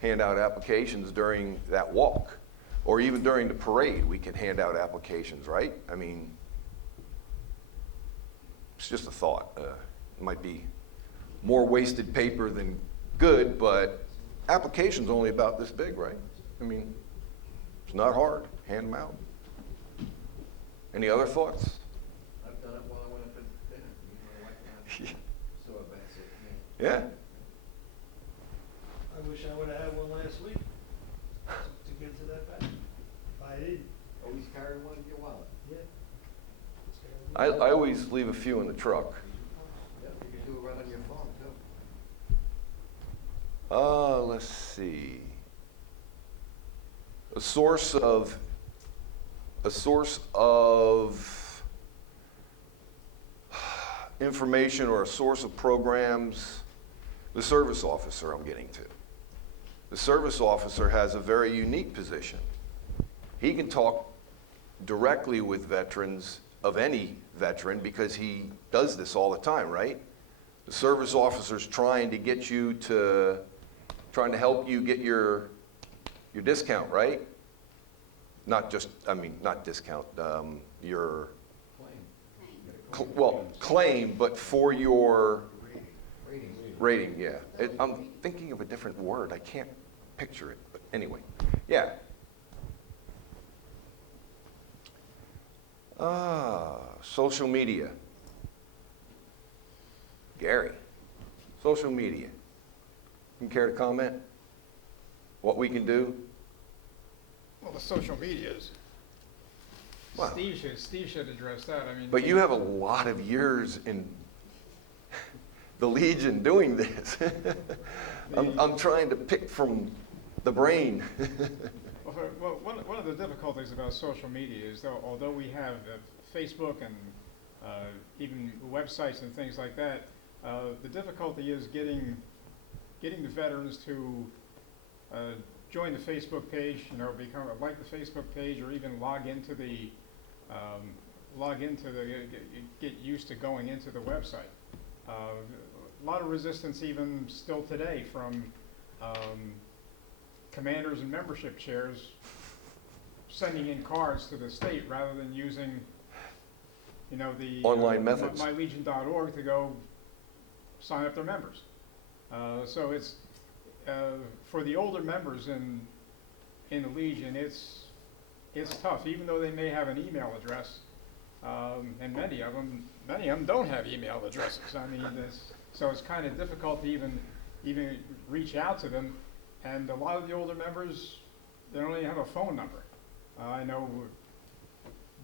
hand out applications during that walk. Or even during the parade, we can hand out applications, right? I mean, it's just a thought. It might be more wasted paper than good, but application's only about this big, right? I mean, it's not hard. Hand them out. Any other thoughts? I've done it while I went up at dinner, me and my wife and I saw a vet sick man. Yeah? I wish I would've had one last week to get to that back. I didn't, Always carry one in your wallet. yeah. I always leave a few in the truck. Yeah, you can do it right on your phone too. Let's see. A source of information or a source of programs, the service officer I'm getting to. The service officer has a very unique position. He can talk directly with veterans of any veteran because he does this all the time, right? The service officer's trying to help you get your discount, right? Not discount, your, claim, but for your rating, yeah. I'm thinking of a different word, I can't picture it, but anyway, yeah. Social media. Gary, social media. You care to comment? What we can do? Well, the social medias. Wow. Steve should address that, I mean. But you have a lot of years in the Legion doing this. I'm trying to pick from the brain. Well, one of the difficulties about social media is although we have Facebook and even websites and things like that, the difficulty is getting the veterans to join the Facebook page, like the Facebook page, or even get used to going into the website. A lot of resistance even still today from commanders and membership chairs sending in cards to the state rather than using, the Online methods. mylegion.org to go sign up their members. So it's for the older members in the Legion, it's tough, even though they may have an email address, and many of them don't have email addresses. I mean, so it's kind of difficult to even reach out to them. And a lot of the older members, they don't even have a phone number. I know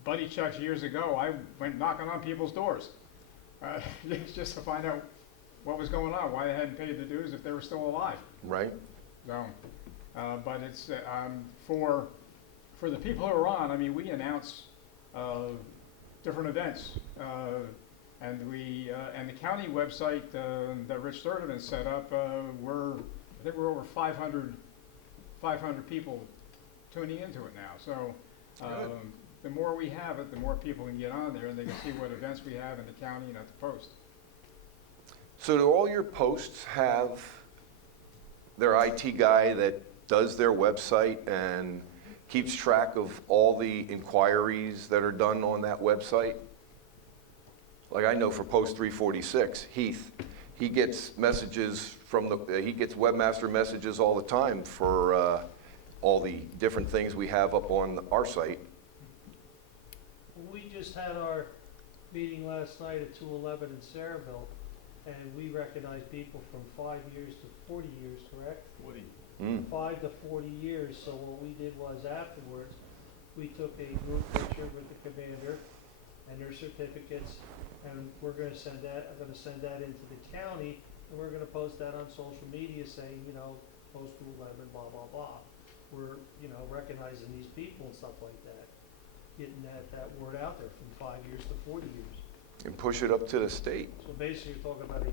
buddy checks years ago, I went knocking on people's doors just to find out what was going on, why they hadn't paid the dues if they were still alive. Right? So, but it's for the people who are on. I mean, we announce different events, and the county website that Rich Sturdivant set up. I think we're over 500 people tuning into it now. So the more we have it, the more people can get on there, and they can see what events we have in the county and at the post. So do all your posts have their IT guy that does their website and keeps track of all the inquiries that are done on that website? Like I know for Post 346, Heath, he gets messages he gets webmaster messages all the time for all the different things we have up on our site. We just had our meeting last night at 211 in Saraville, and we recognize people from 5 years to 40 years, correct? Mm. 5 to 40 years, so what we did was afterwards, we took a group picture with the commander and their certificates, and we're gonna send that, I'm gonna send that into the county, and we're gonna post that on social media saying, you know, post Lululemon, blah, blah, blah. We're, you know, recognizing these people and stuff like that, getting that word out there from 5 years to 40 years. And push it up to the state. So basically, you're talking about a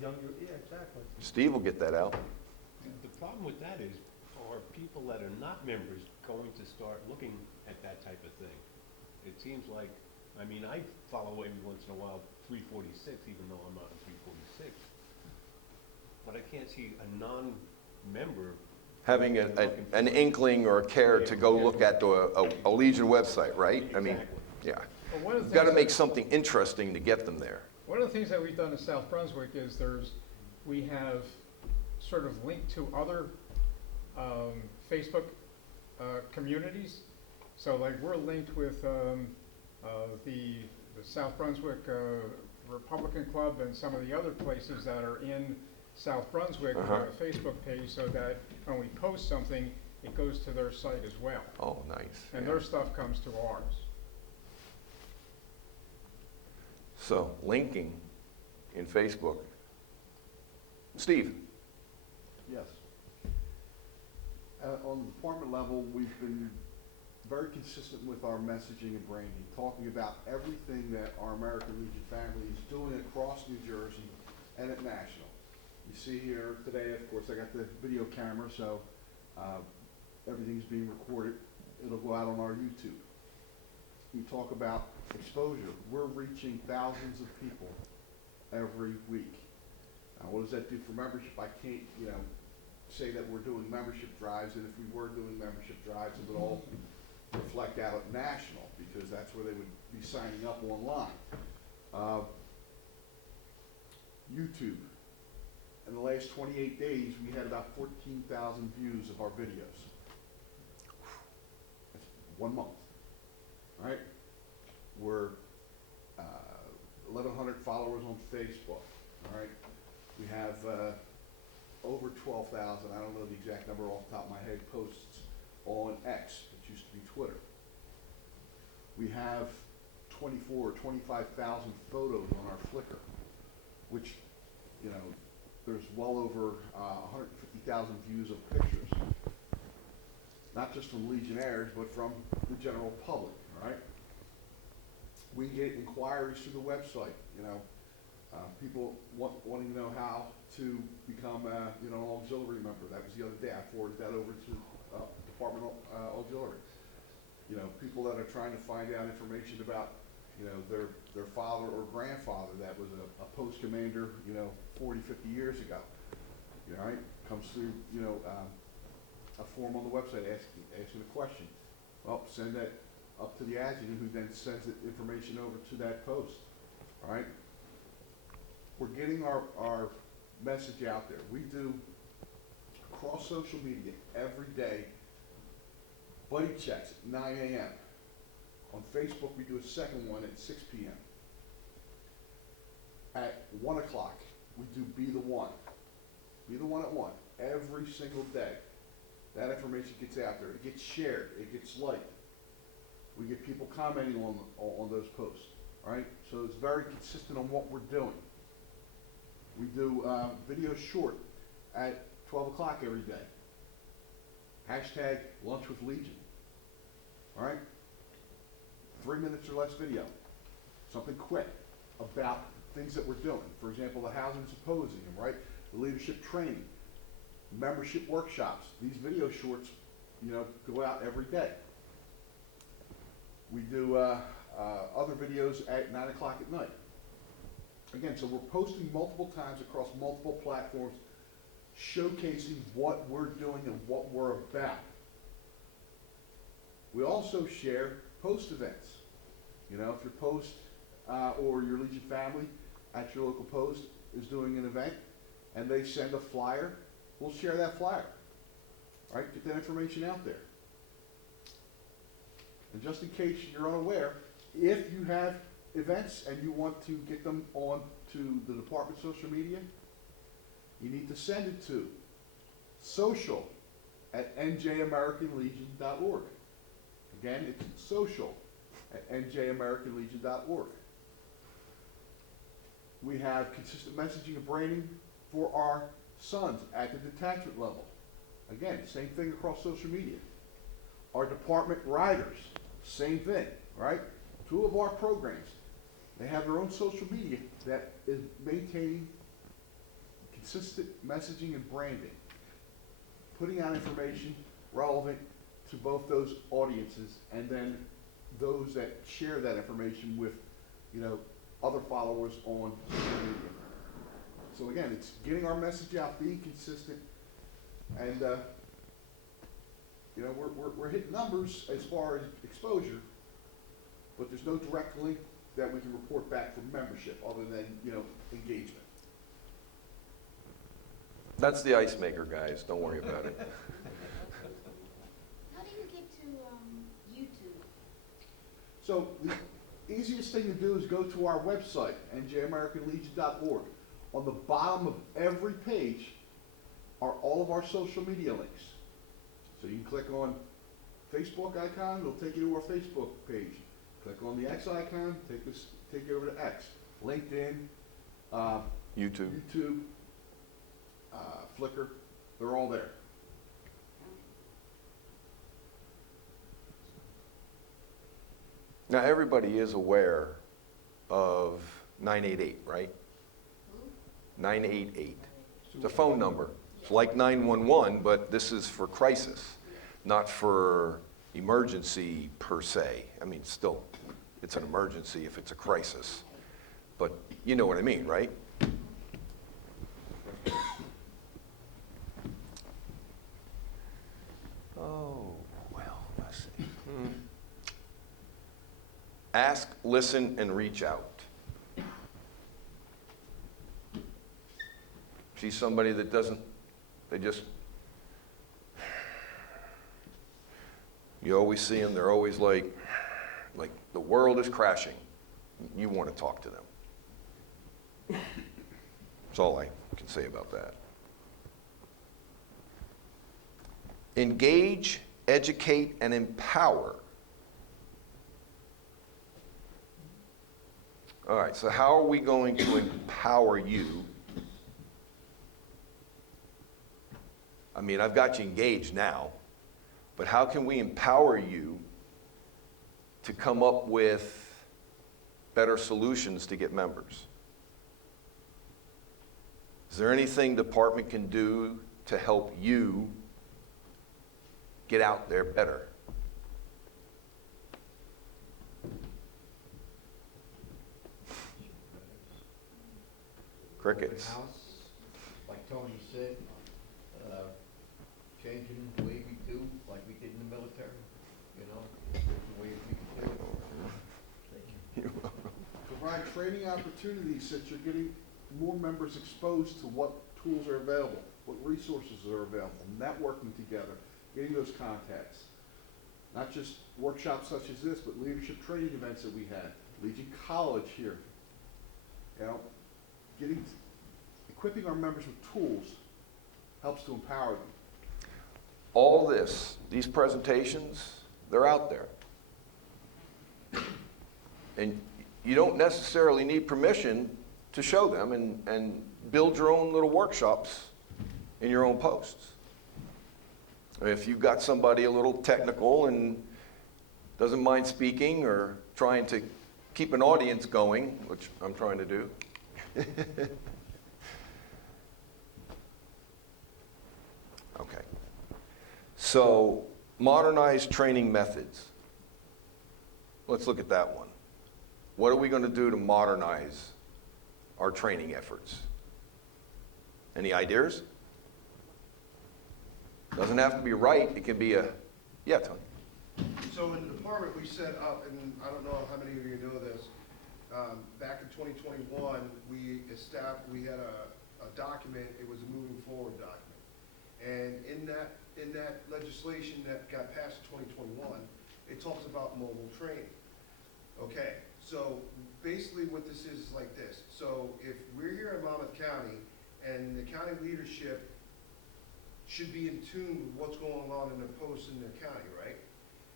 younger, yeah, exactly. Steve will get that out. The problem with that is, are people that are not members going to start looking at that type of thing? It seems like, I mean, I follow every once in a while 346, even though I'm not in 346. But I can't see a non-member Having an inkling or a care to go look at a Legion website, right? I mean, Exactly. yeah. But one of the You've got to things make that- something interesting to get them there. One of the things that we've done in South Brunswick is we have sort of linked to other Facebook communities. So like we're linked with the South Brunswick Republican Club and some of the other places that are in South Brunswick Facebook page, so that when we post something, it goes to their site as well. Oh, nice. And Yeah. their stuff comes to ours. So, linking in Facebook. Steve? Yes. On the department level, we've been very consistent with our messaging and branding, talking about everything that our American Legion family is doing across New Jersey and at National. You see here today, of course, I got the video camera, so everything's being recorded. It'll go out on our YouTube. We talk about exposure. We're reaching thousands of people every week. Now, what does that do for membership? I can't, say that we're doing membership drives, and if we were doing membership drives, it would all reflect out at National, because that's where they would be signing up online. YouTube. In the last 28 days, we had about 14,000 views of our videos. That's 1 month. All right? We're 1,100 followers on Facebook. All right? We have over 12,000, I don't know the exact number off the top of my head, posts on X, which used to be Twitter. We have 24 or 25,000 photos on our Flickr, which, there's well over 150,000 views of pictures. Not just from Legionnaires, but from the general public, all right? We get inquiries through the website, people wanting to know how to become, an auxiliary member. That was the other day. I forwarded that over to Department Auxiliary. People that are trying to find out information about, their father or grandfather that was a post commander, 40, 50 years ago. All right, comes through, a form on the website asking a question. Well, send that up to the adjutant, who then sends the information over to that post. All right. We're getting our message out there. We do across social media every day buddy checks at 9 a.m. On Facebook, we do a second one at 6 p.m. At 1 o'clock, we do Be the One. Be the One at 1 every single day. That information gets out there. It gets shared. It gets liked. We get people commenting on those posts. All right? So it's very consistent on what we're doing. We do video short at 12 o'clock every day. Hashtag Lunch with Legion. All right? 3 minutes or less video. Something quick about things that we're doing. For example, the Housing Symposium, right? The leadership training, membership workshops. These video shorts, go out every day. We do other videos at 9 o'clock at night. Again, so we're posting multiple times across multiple platforms, showcasing what we're doing and what we're about. We also share post events. If your post or your Legion family at your local post is doing an event and they send a flyer, we'll share that flyer. All right, get that information out there. And just in case you're unaware, if you have events and you want to get them on to the department's social media, you need to send it to social@njamericanlegion.org. Again, it's social@njamericanlegion.org. We have consistent messaging and branding for our sons at the detachment level. Again, same thing across social media. Our department riders, same thing, right? 2 of our programs, they have their own social media that is maintaining consistent messaging and branding, putting out information relevant to both those audiences and then those that share that information with, other followers on social media. So again, it's getting our message out, being consistent, and we're hitting numbers as far as exposure, but there's no direct link that we can report back from membership other than, engagement. That's the ice maker, guys. Don't worry about it. How do you get to, YouTube? So the easiest thing to do is go to our website, njamericanlegion.org. On the bottom of every page are all of our social media links. So you can click on Facebook icon, it'll take you to our Facebook page. Click on the X icon, take you over to X. LinkedIn, YouTube. Flickr, they're all there. Now, everybody is aware of 988, right? 988. It's a phone number. It's like 911, but this is for crisis, not for emergency per se. I mean, still, it's an emergency if it's a crisis. But you know what I mean, right? Oh, well, let's see. Ask, listen, and reach out. See somebody that doesn't, you always see them, they're always like the world is crashing. You want to talk to them. That's all I can say about that. Engage, educate, and empower. All right, so how are we going to empower you? I mean, I've got you engaged now, but how can we empower you to come up with better solutions to get members? Is there anything the department can do to help you get out there better? Crickets. Open house, like Tony said, changing the way we do, like we did in the military, the way we can do it. Provide training opportunities that you're getting more members exposed to what tools are available, what resources are available, networking together, getting those contacts. Not just workshops such as this, but leadership training events that we had, Legion College here. Equipping our members with tools helps to empower them. All this, these presentations, they're out there. And you don't necessarily need permission to show them and build your own little workshops in your own posts. If you've got somebody a little technical and doesn't mind speaking or trying to keep an audience going, which I'm trying to do. Okay. So, modernized training methods. Let's look at that one. What are we going to do to modernize our training efforts? Any ideas? Doesn't have to be right. It can be yeah, Tony. So in the department, we set up, and I don't know how many of you know this, back in 2021, we had a document, it was a moving forward document. And in that legislation that got passed in 2021, it talks about mobile training. Okay, So basically what this is like this. So if we're here in Monmouth County and the county leadership should be in tune with what's going on in the posts in the county, right?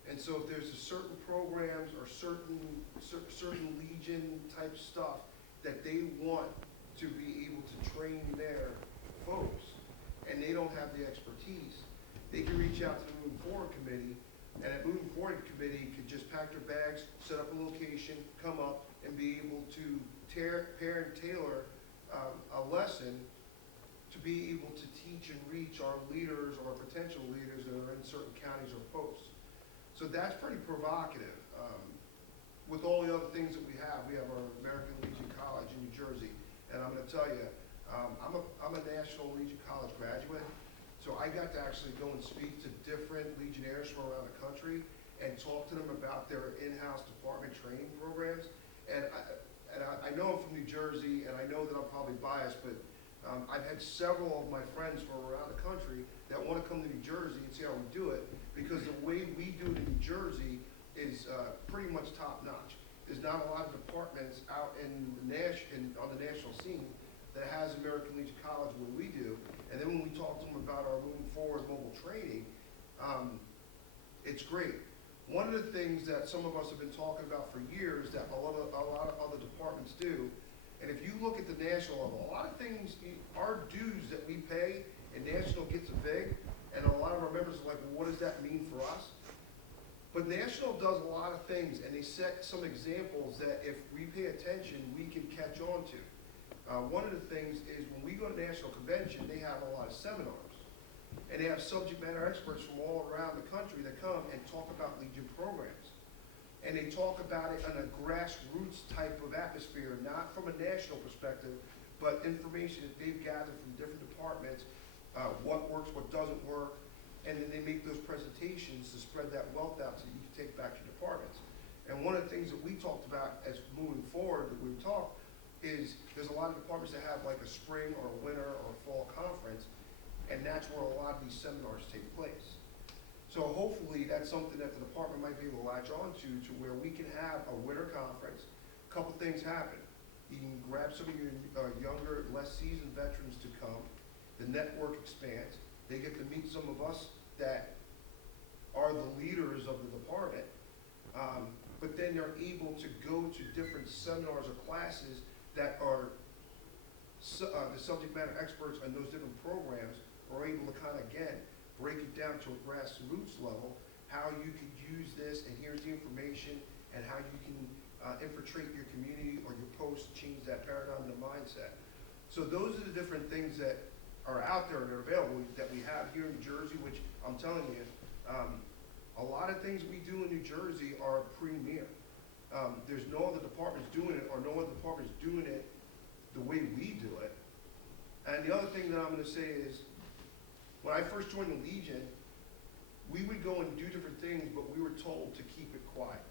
And so if there's a certain programs or certain Legion type stuff that they want to be able to train their folks, and they don't have the expertise, they can reach out to the Moving Forward Committee, and that Moving Forward Committee could just pack their bags, set up a location, come up, and be able to pair and tailor a lesson to be able to teach and reach our leaders or potential leaders that are in certain counties or posts. So that's pretty provocative. With all the other things that we have our American Legion College in New Jersey, and I'm gonna tell you, I'm a National Legion College graduate, so I got to actually go and speak to different Legionnaires from around the country and talk to them about their in-house department training programs. And I know I'm from New Jersey, and I know that I'm probably biased, but I've had several of my friends from around the country that want to come to New Jersey and see how we do it, because the way we do it in New Jersey is pretty much top-notch. There's not a lot of departments out on the national scene that has American Legion College where we do. And then when we talk to them about our Moving Forward mobile training, it's great. One of the things that some of us have been talking about for years that a lot of other departments do, and if you look at the national level, a lot of things, our dues that we pay, and national gets a big, and a lot of our members are like, well, what does that mean for us? But national does a lot of things, and they set some examples that if we pay attention, we can catch on to. One of the things is when we go to national convention, they have a lot of seminars. And they have subject matter experts from all around the country that come and talk about Legion programs. And they talk about it on a grassroots type of atmosphere, not from a national perspective, but information that they've gathered from different departments, what works, what doesn't work, and then they make those presentations to spread that wealth out so you can take back to your departments. And one of the things that we talked about as moving forward, that we've talked, is there's a lot of departments that have like a spring or a winter or a fall conference, and that's where a lot of these seminars take place. So hopefully that's something that the department might be able to latch on to where we can have a winter conference. A couple things happen. You can grab some of your younger, less seasoned veterans to come. The network expands. They get to meet some of us that are the leaders of the department, but then they're able to go to different seminars or classes that are the subject matter experts on those different programs are able to kind of, again, break it down to a grassroots level, how you could use this, and here's the information, and how you can infiltrate your community or your post, change that paradigm and the mindset. So those are the different things that are out there and are available that we have here in New Jersey, which I'm telling you, a lot of things we do in New Jersey are premier. There's no other departments doing it, or no other departments doing it the way we do it. And the other thing that I'm going to say is, when I first joined the Legion, we would go and do different things, but we were told to keep it quiet.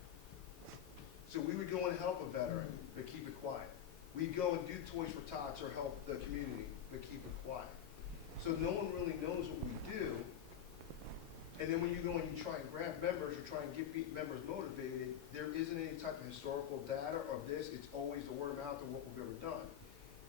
So we would go and help a veteran, but keep it quiet. We'd go and do Toys for Tots or help the community, but keep it quiet. So no one really knows what we do. And then when you go and you try and grab members or try and get members motivated, there isn't any type of historical data of this. It's always the word of mouth of what we've ever done.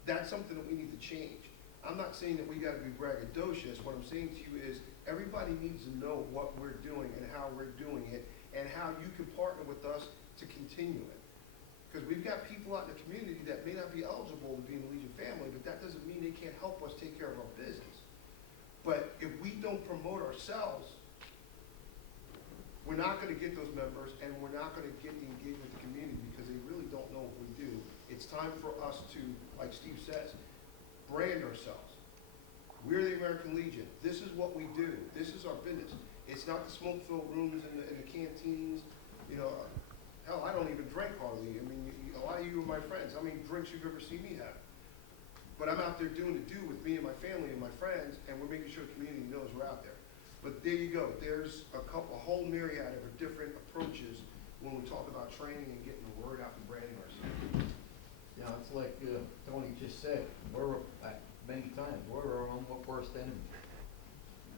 That's something that we need to change. I'm not saying that we got to be braggadocious. What I'm saying to you is everybody needs to know what we're doing and how we're doing it and how you can partner with us to continue it. Because we've got people out in the community that may not be eligible to be in the Legion family, but that doesn't mean they can't help us take care of our business. But if we don't promote ourselves, we're not going to get those members, and we're not going to get the engagement with the community because they really don't know what we do. It's time for us to, like Steve says, brand ourselves. We're the American Legion. This is what we do. This is our business. It's not the smoke-filled rooms in the canteens. You know, hell, I don't even drink hardly. I mean, a lot of you are my friends. How many drinks you've ever seen me have? But I'm out there doing the do with me and my family and my friends, and we're making sure the community knows we're out there. But there you go. There's a whole myriad of different approaches when we talk about training and getting the word out and branding ourselves. You know, it's like Tony just said, we're, many times, we're our own worst enemy.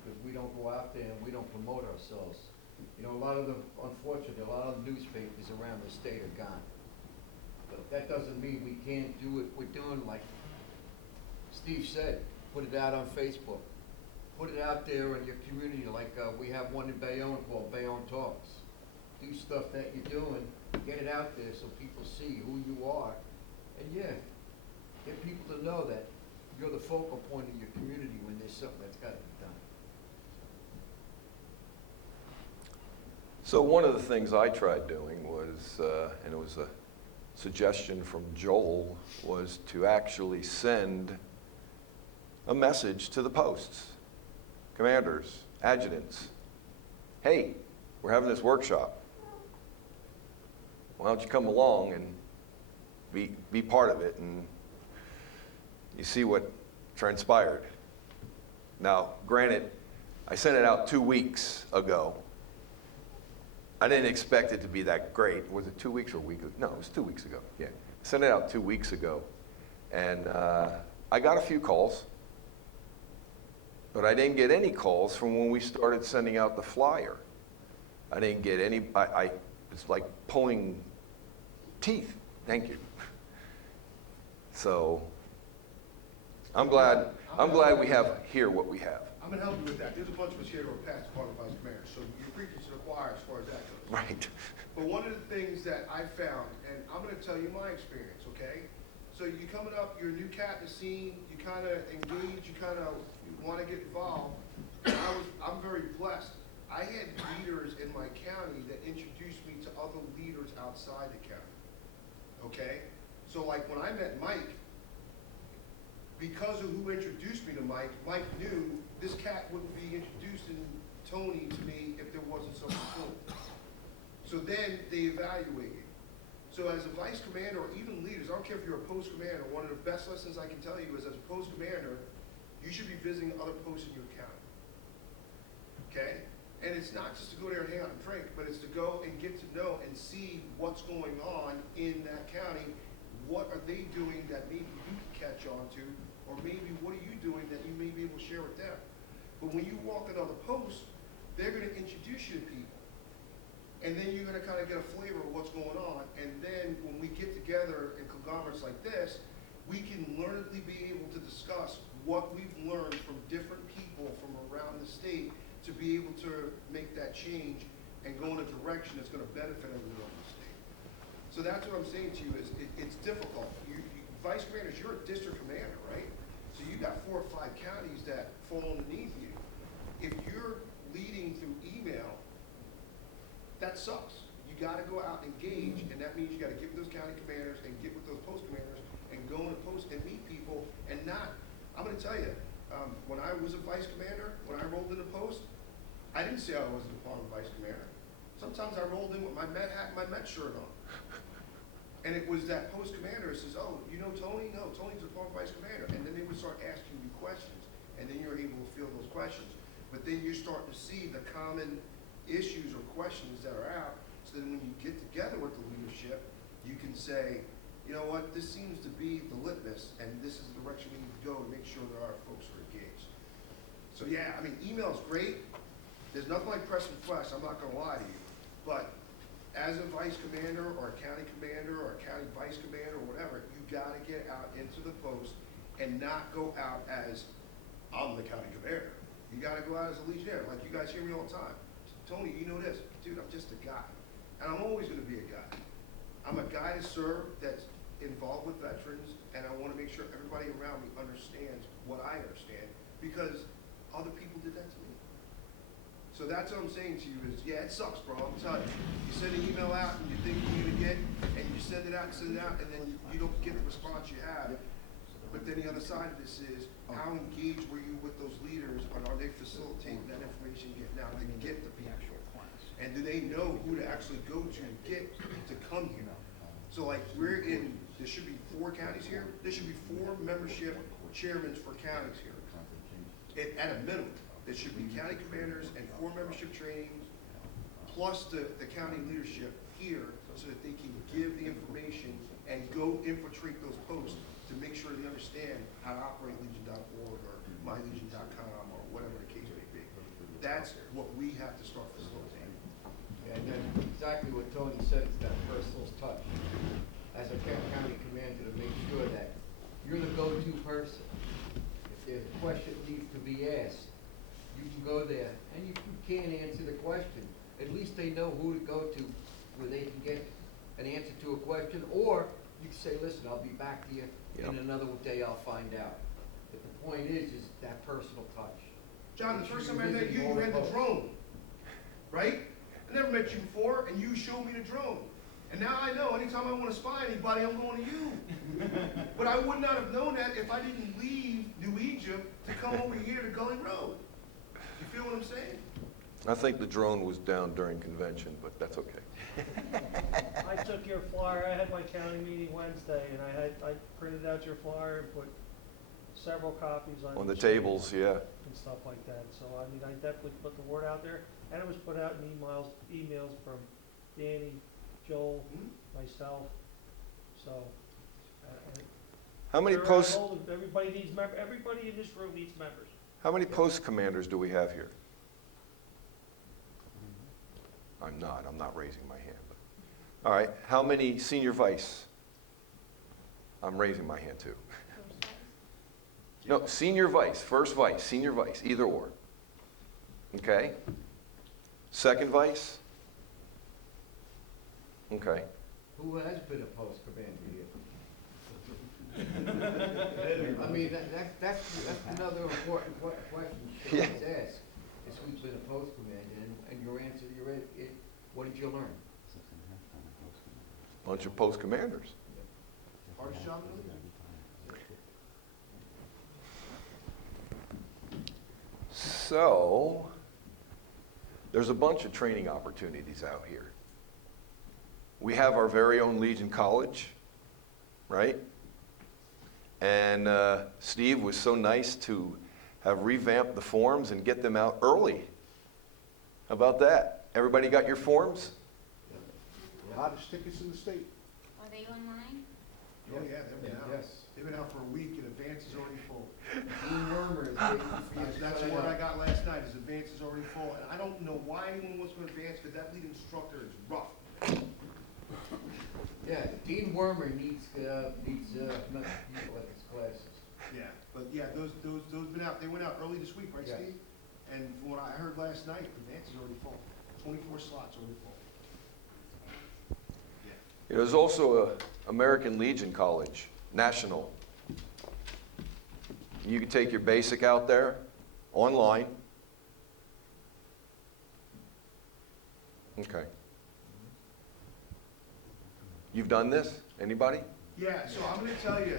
Because we don't go out there and we don't promote ourselves. You know, unfortunately, a lot of the newspapers around the state are gone. But that doesn't mean we can't do what we're doing, like Steve said, put it out on Facebook. Put it out there in your community, like, we have one in Bayonne called Bayonne Talks. Do stuff that you're doing, get it out there so people see who you are. And yeah, get people to know that you're the focal point of your community when there's something that's gotta be done. So one of the things I tried doing was, and it was a suggestion from Joel, was to actually send a message to the posts, commanders, adjutants. Hey, we're having this workshop. Why don't you come along and be part of it, and you see what transpired. Now, granted, I sent it out 2 weeks ago. I didn't expect it to be that great. Was it 2 weeks or a week? No, it was 2 weeks ago. Yeah, I sent it out 2 weeks ago, and I got a few calls, but I didn't get any calls from when we started sending out the flyer. I didn't get any. It's like pulling teeth. Thank you. So I'm glad we have here what we have. I'm gonna help you with that. There's a bunch of us here who are past department vice commanders, so you're preaching to the choir as far as that goes. Right. But one of the things that I found, and I'm gonna tell you my experience, okay? So you coming up, you're a new cat in the scene, you kinda engage, you wanna get involved. And I'm very blessed. I had leaders in my county that introduced me to other leaders outside the county, okay? So like when I met Mike, because of who introduced me to Mike, Mike knew this cat wouldn't be introducing Tony to me if there wasn't something cool. So then they evaluated. So as a vice commander or even leaders, I don't care if you're a post commander, one of the best lessons I can tell you is as a post commander, you should be visiting other posts in your county. Okay? And it's not just to go there and hang out and drink, but it's to go and get to know and see what's going on in that county. What are they doing that maybe you can catch on to, or maybe what are you doing that you may be able to share with them? But when you walk in other posts, they're going to introduce you to people. And then you're going to kind of get a flavor of what's going on. And then when we get together in conglomerates like this, we can learnedly be able to discuss what we've learned from different people from around the state to be able to make that change and go in a direction that's going to benefit everyone in the state. So that's what I'm saying to you is it's difficult. Vice commanders, you're a district commander, right? So you got 4 or 5 counties that fall underneath you. If you're leading through email, that sucks. You got to go out and engage, and that means you got to get with those county commanders and get with those post commanders and go in a post and meet people and not. I'm going to tell you, when I was a vice commander, when I rolled in the post, I didn't say I was a department vice commander. Sometimes I rolled in with my Met hat and my Met shirt on. And it was that post commander who says, oh, you know Tony? No, Tony's a department vice commander. And then they would start asking you questions, and then you're able to field those questions. But then you're starting to see the common issues or questions that are out, so that when you get together with the leadership, you can say, you know what, this seems to be the litmus, and this is the direction we need to go to make sure that our folks are engaged. So yeah, I mean, email is great. There's nothing like pressing flesh, I'm not gonna lie to you. But as a vice commander or a county commander or a county vice commander or whatever, you gotta get out into the post and not go out as, I'm the county commander. You gotta go out as a legionnaire, like you guys hear me all the time. Tony, you know this. Dude, I'm just a guy. And I'm always gonna be a guy. I'm a guy to serve that's involved with veterans, and I wanna make sure everybody around me understands what I understand, because other people did that to me. So that's what I'm saying to you is, yeah, it sucks, bro, I'm telling you. You send an email out and you think you're gonna get, and you send it out, and then you don't get the response you have. But then the other side of this is, how engaged were you with those leaders, and are they facilitating that information getting out to get the people? And do they know who to actually go to get to come here? So like there should be 4 counties here. There should be 4 membership chairmen for counties here. At a minimum, there should be county commanders and 4 membership trainings, plus the county leadership here, so that they can give the information and go infiltrate those posts to make sure they understand how to operate Legion.org or mylegion.com or whatever the case may be. That's what we have to start facilitating. And then exactly what Tony said is that personal touch. As a go-to person. If there's a question that needs to be asked, you can go there, and if you can't answer the question, at least they know who to go to, where they can get an answer to a question, or you can say, listen, I'll be back to you Yep. in another day, I'll find out. But the point is that personal touch. John, the first time I met you, you had the drone, right? I never met you before, and you showed me the drone. And now I know, anytime I want to spy anybody, I'm going to you. But I would not have known that if I didn't leave New Egypt to come over here to Gully Road. You feel what I'm saying? I think the drone was down during convention, but that's okay. I took your flyer, I had my county meeting Wednesday, and I printed out your flyer and put several copies On the each tables, yeah. and stuff like that. So, I mean, I definitely put the word out there, and it was put out in emails from Danny, Joel, myself, so. How many we're posts, on hold. Everybody in this room needs members. how many post commanders do we have here? I'm not raising my hand. But. All right, how many senior vice? I'm raising my hand too. No, senior vice, first vice, senior vice, either or. Okay? Second vice? Okay. Who has been a post commander here? I mean, that's another important question you should always ask, is who's been a post commander, and your answer, what did you learn? Bunch of post commanders. Hardest job in the league. So, there's a bunch of training opportunities out here. We have our very own Legion College, right? And Steve was so nice to have revamped the forms and get them out early. How about that? Everybody got your forms? Hottest tickets in the state. Are they online? Oh, yeah, they've been out. Yes. They've been out for a week, and advance is already full. Dean Wormer is waiting for you to That's sign the word I up. got last night, is advance is already full. And I don't know why anyone wants to advance, because that lead instructor is rough. Yeah, Dean Wormer needs people at his classes. Yeah, but yeah, those been out, they went out early this week, right, Yeah. Steve? And from what I heard last night, advance is already full. 24 slots already full. There's also a American Legion College, national. You can take your basic out there, online. Okay. You've done this? Anybody? Yeah, so I'm gonna tell you,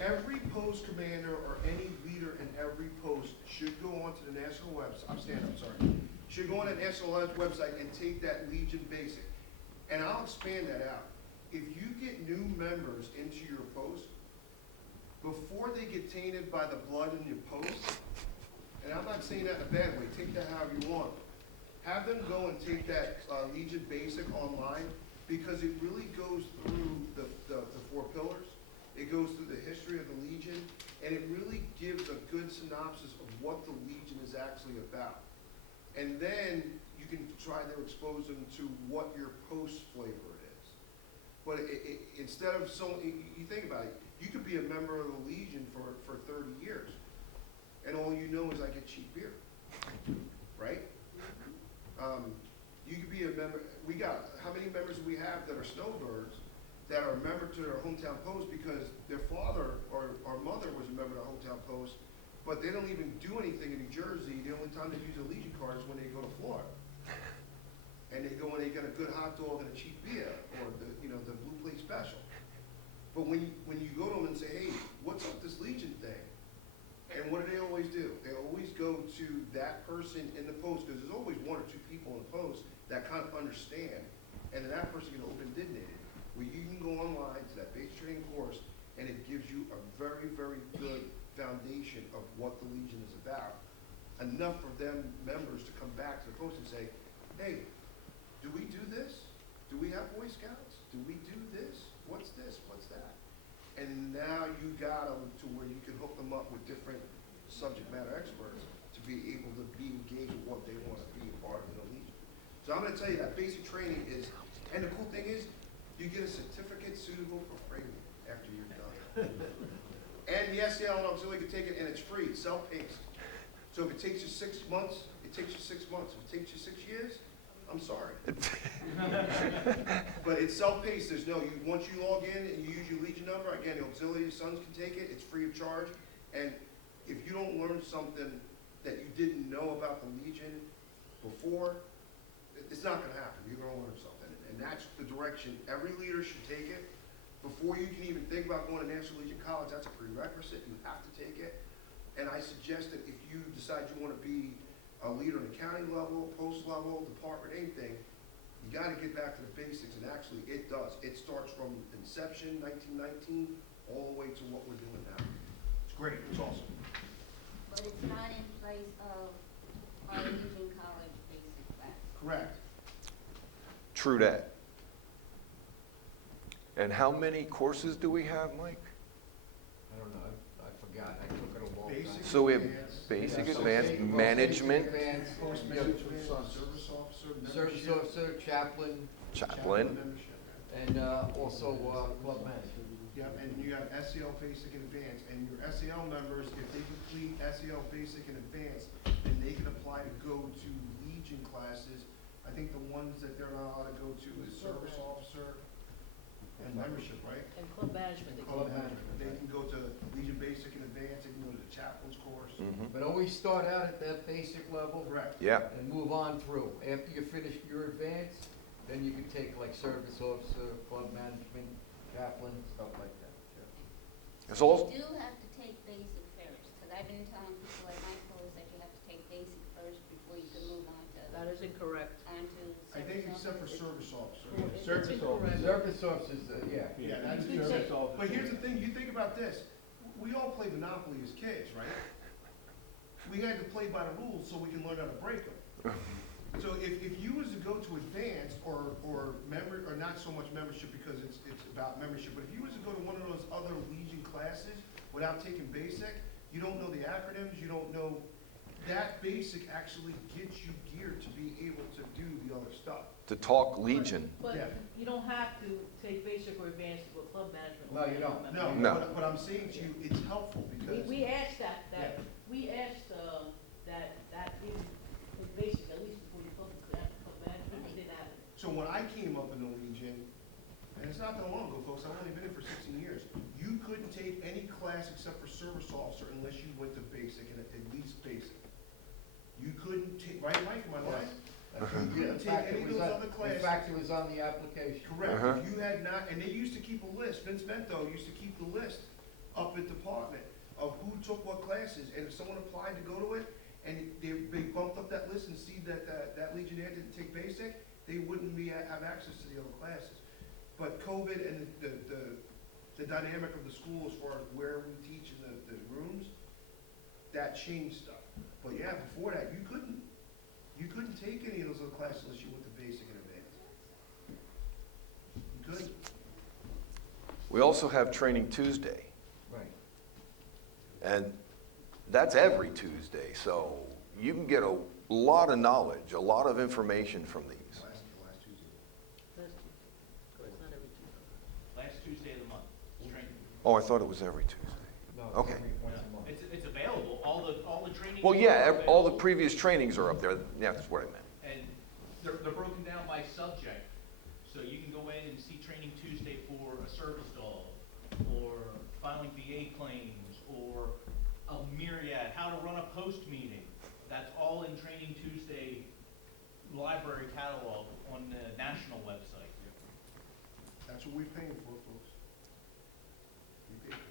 every post commander or any leader in every post should go onto the national website, should go on the national website and take that Legion Basic. And I'll expand that out. If you get new members into your post, before they get tainted by the blood in your post, and I'm not saying that in a bad way, take that however you want. Have them go and take that Legion Basic online, because it really goes through the four pillars. It goes through the history of the Legion, and it really gives a good synopsis of what the Legion is actually about. And then you can try to expose them to what your post flavor is. But instead of you think about it, you could be a member of the Legion for 30 years, and all you know is I get cheap beer, right? You could be a member, how many members do we have that are snowbirds that are a member to their hometown post because their father or mother was a member of the hometown post, but they don't even do anything in New Jersey. The only time they use a Legion card is when they go to Florida. And they go and they get a good hot dog and a cheap beer, or the Blue Plate Special. But when you go to them and say, hey, what's up this Legion thing? And what do? They always go to that person in the post, because there's always one or two people in the post that kind of understand, and then that person can open Dignated, where you can go online to that basic training course, and it gives you a very, very good foundation of what the Legion is about. Enough for them members to come back to the post and say, hey, do we do this? Do we have Boy Scouts? Do we do this? What's this? What's that? And now you got them to where you can hook them up with different subject matter experts to be able to be engaged with what they want to be a part of the Legion. So I'm going to tell you that basic training is, and the cool thing is, you get a certificate suitable for framing after you're done. And the SEL and auxiliary can take it, and it's free, it's self-paced. So if it takes you 6 months, it takes you 6 months. If it takes you 6 years, I'm sorry. But it's self-paced, there's no, once you log in and you use your Legion number, again, the auxiliary sons can take it, it's free of charge. And if you don't learn something that you didn't know about the Legion before, it's not gonna happen, you're gonna learn something. And that's the direction every leader should take it. Before you can even think about going to National Legion College, that's a prerequisite, you have to take it. And I suggest that if you decide you wanna be a leader in the county level, post level, department, anything, you gotta get back to the basics, and actually it does. It starts from inception, 1919, all the way to what we're doing now. It's great, it's awesome. But it's not in place of our Legion College basic class. Correct. True that. And how many courses do we have, Mike? I don't know, I forgot, I took it a long time. Basic, So we have advanced, basic, Yeah, so advanced, basic, management, advanced, post-management, service officer, service membership, officer, chaplain, chaplain. membership. and also club manager. Yep, and you have SEL Basic and Advanced, and your SEL members, if they complete SEL Basic and Advanced, then they can apply to go to Legion classes. I think the ones that they're not allowed to go to is Service Officer and membership, right? And club management, they Club management. They can go to Legion Basic and Advanced, they can go to the chaplain's course. Mhm. But always start out at that basic level Correct. Yeah, and move on through. After you finish your advance, then you can take like service officer, club management, chaplain, stuff like that. it's all, You do have to take basic first, because I've been telling people at my post that you have to take basic first before you can move on to, That is incorrect. I think except for service Service Officer. It's Service incorrect. Service officers, yeah. Yeah, that's You can service say- officer. But here's the thing, you think about this, we all play Monopoly as kids, right? We had to play by the rules so we can learn how to break them. So if you was to go to advanced or member, or not so much membership because it's about membership, but if you was to go to one of those other Legion classes without taking basic, you don't know the acronyms, you don't know, that basic actually gets you geared to be able to do the other stuff. to talk Legion. But Yeah. you don't have to take basic or advanced to go club management. No, you don't. No, No. but I'm saying to you, it's helpful because. We asked that, Yeah. we asked, that in basic, at least before you club management, we didn't have it. So when I came up in the Legion, and it's not that long ago, folks, I've only been in for 16 years, you couldn't take any class except for service officer unless you went to basic and at least basic. You couldn't take, right, Mike, am I right? You In couldn't take fact, any it of was those on- other classes. In fact, it was on the application. Correct, Uh-huh. if you had not, and they used to keep a list, Vince Mento used to keep the list up at department of who took what classes, and if someone applied to go to it, and they bumped up that list and see that, that Legionnaire didn't take basic, they wouldn't have access to the other classes. But COVID and the dynamic of the school as far as where we teach in the rooms, that changed stuff. But yeah, before that, you couldn't take any of those other classes unless you went to basic and advanced. You couldn't. We also have Training Tuesday, Right. and that's every Tuesday, so you can get a lot of knowledge, a lot of information from these. Last Tuesday. It's not every Tuesday. Last Tuesday of the month, it's training. Oh, I thought it was every Tuesday. No, Okay. it's every once a month. It's available, all the training. Well, yeah, are all the available. previous trainings are up there, yeah, that's what I meant. And they're broken down by subject. So you can go in and see Training Tuesday for a service dog, or filing VA claims, or a myriad, how to run a post meeting. That's all in Training Tuesday library catalog on the national website. That's what we're paying for, folks. We pay for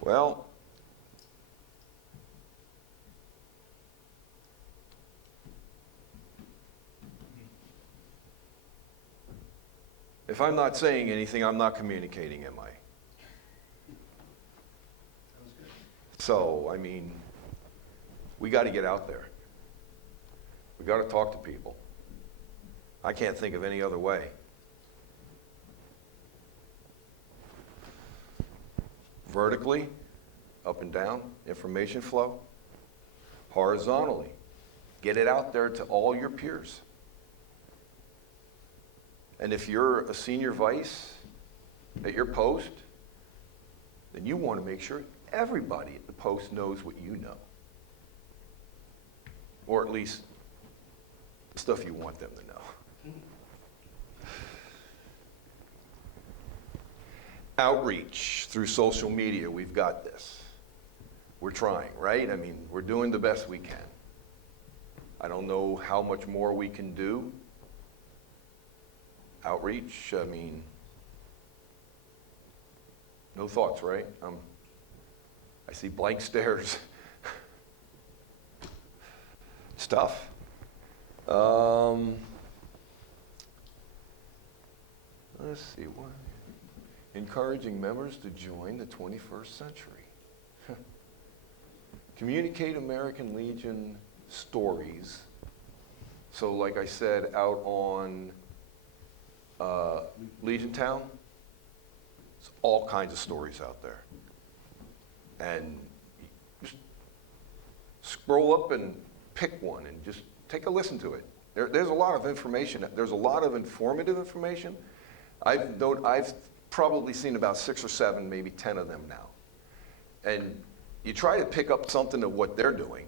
that. Well, if I'm not saying anything, I'm not communicating, am I? That was good. So, I mean, we got to get out there. We got to talk to people. I can't think of any other way. Vertically, up and down, information flow. Horizontally, get it out there to all your peers. And if you're a senior vice at your post, then you want to make sure everybody at the Post knows what you know. Or at least the stuff you want them to know. Outreach through social media, we've got this. We're trying, right? I mean, we're doing the best we can. I don't know how much more we can do. Outreach, I mean, no thoughts, right? I see blank stares. Stuff. Let's see, what? Encouraging members to join the 21st century. Communicate American Legion stories. So like I said, out on Legion Town, there's all kinds of stories out there. And just scroll up and pick one and just take a listen to it. There's a lot of information. There's a lot of informative information. I've probably seen about 6 or 7, maybe 10 of them now. And you try to pick up something of what they're doing,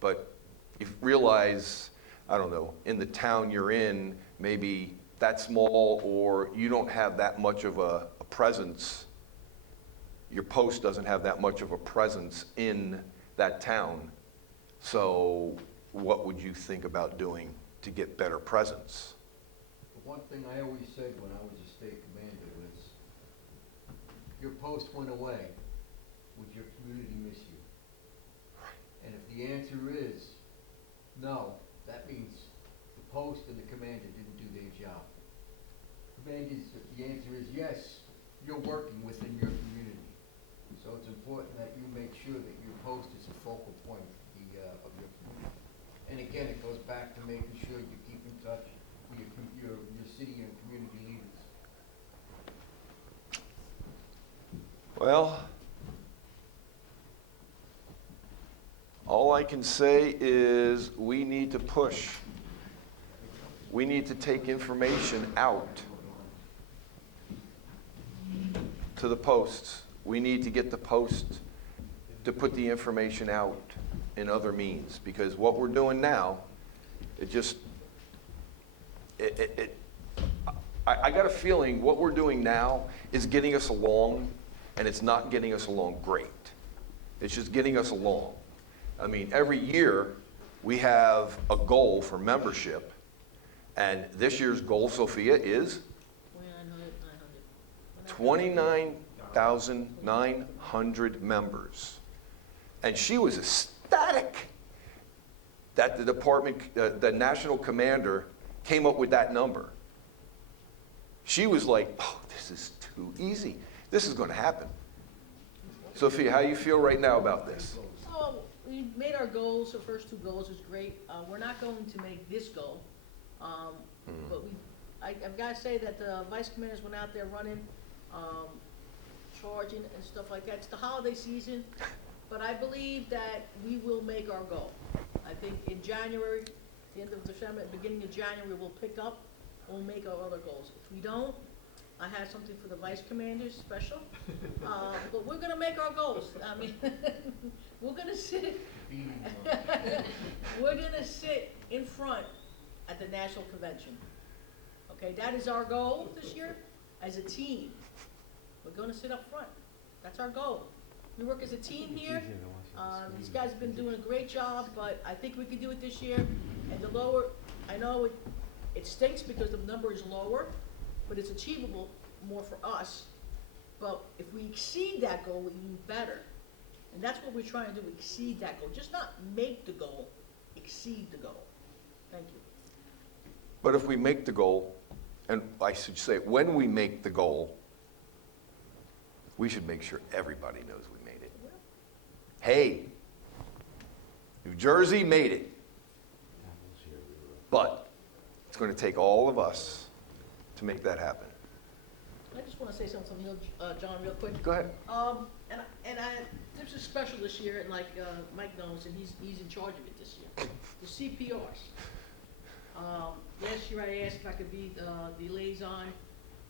but you realize, I don't know, in the town you're in, maybe that small, or you don't have that much of a presence. Your post doesn't have that much of a presence in that town. So what would you think about doing to get better presence? The one thing I always said when I was a state commander was, your post went away, would your community miss you? And if the answer is no, that means the post and the commander didn't do their job. The answer is yes, you're working within your community. So it's important that you make sure that your post is a focal point of your community. And again, it goes back to making sure you keep in touch with your city and community leaders. Well, all I can say is we need to push. We need to take information out to the posts. We need to get the post to put the information out in other means, because what we're doing now, I got a feeling what we're doing now is getting us along, and it's not getting us along great. It's just getting us along. I mean, every year we have a goal for membership, and this year's goal, Sophia, is 29,900 members. And she was ecstatic that the department, the national commander, came up with that number. She was like, oh, this is too easy. This is going to happen. Sophia, how do you feel right now about this? So we made our goals. The first 2 goals is great. We're not going to make this goal, but I've got to say that the vice commanders went out there running, charging and stuff like that. It's the holiday season, but I believe that we will make our goal. I think in January, the end of December, beginning of January, we'll pick up. We'll make our other goals. If we don't, I have something for the vice commanders special, but we're gonna make our goals. I mean, we're gonna sit in front at the national convention. Okay, that is our goal this year as a team. We're gonna sit up front. That's our goal. We work as a team here. These guys have been doing a great job, but I think we can do it this year. And the lower, I know it stinks because the number is lower, but it's achievable more for us. But if we exceed that goal, we do better. And that's what we're trying to do, exceed that goal. Just not make the goal, exceed the goal. Thank you. But if we make the goal, and I should say, when we make the goal, we should make sure everybody knows we made it. Hey, New Jersey made it. But it's going to take all of us to make that happen. I just want to say something, John, real quick. Go ahead. This is special this year, and like Mike knows, and he's in charge of it this year. The CPRs. Last year I asked if I could be the liaison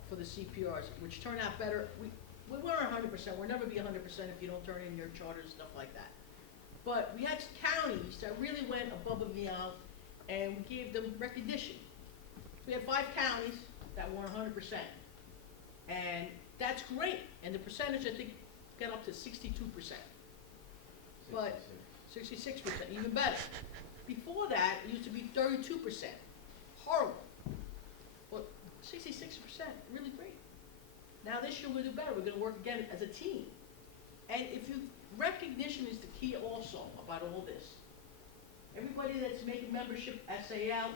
for the CPRs, which turned out better. we weren't 100%, we'll never be 100% if you don't turn in your charters, stuff like that. But we had counties that really went above and beyond, and we gave them recognition. We had 5 counties that were 100%, and that's great, and the percentage, I think, got up to 62%. But 66%, even better. Before that, it used to be 32%. Horrible. Well, 66%, really great. Now this year we're gonna do better. We're gonna work again as a team. And if you, recognition is the key also about all this. Everybody that's making membership, SAL,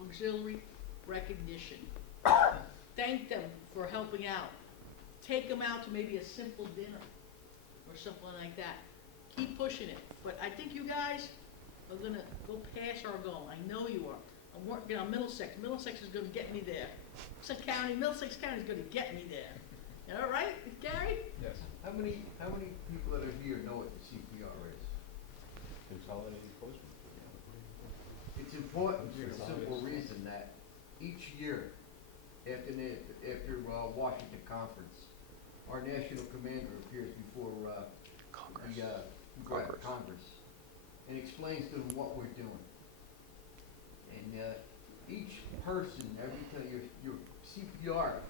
auxiliary, recognition. Thank them for helping out. Take them out to maybe a simple dinner or something like that. Keep pushing it. But I think you guys are gonna go past our goal. I know you are. I'm working on Middlesex. Middlesex is gonna get me there. Middlesex County is gonna get me there. You all right, Gary? Yes. How many people that are here know what the CPR is? Consolidated Postman. It's important for the simple reason that each year, after Washington Conference, our national commander appears before Congress and explains to them what we're doing. And each person, every time your CPR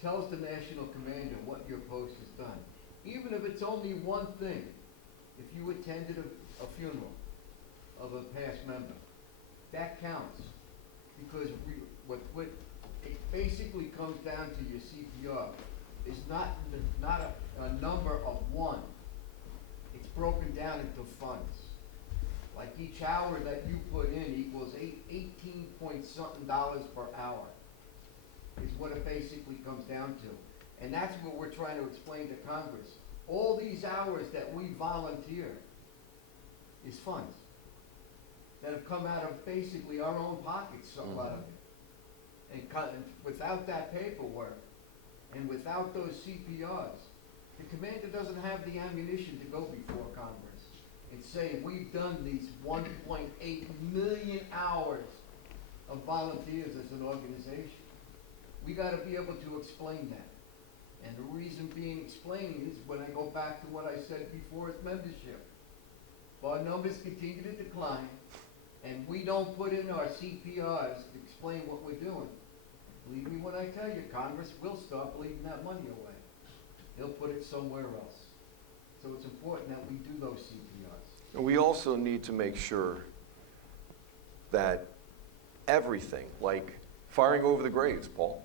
tells the national commander what your post has done. Even if it's only one thing, if you attended a funeral of a past member, that counts. Because what it basically comes down to your CPR is not a number of one. It's broken down into funds. Like each hour that you put in equals 18 point something dollars per hour, is what it basically comes down to. And that's what we're trying to explain to Congress. All these hours that we volunteer is funds that have come out of basically our own pockets, a lot of it. And without that paperwork and without those CPRs, the commander doesn't have the ammunition to go before Congress and say, we've done these 1.8 million hours of volunteers as an organization. We gotta be able to explain that. And the reason being explained is when I go back to what I said before is membership. If our numbers continue to decline and we don't put in our CPRs to explain what we're doing, believe me when I tell you, Congress will start bleeding that money away. They'll put it somewhere else. So it's important that we do those CPRs. And we also need to make sure that everything, like firing over the graves, Paul,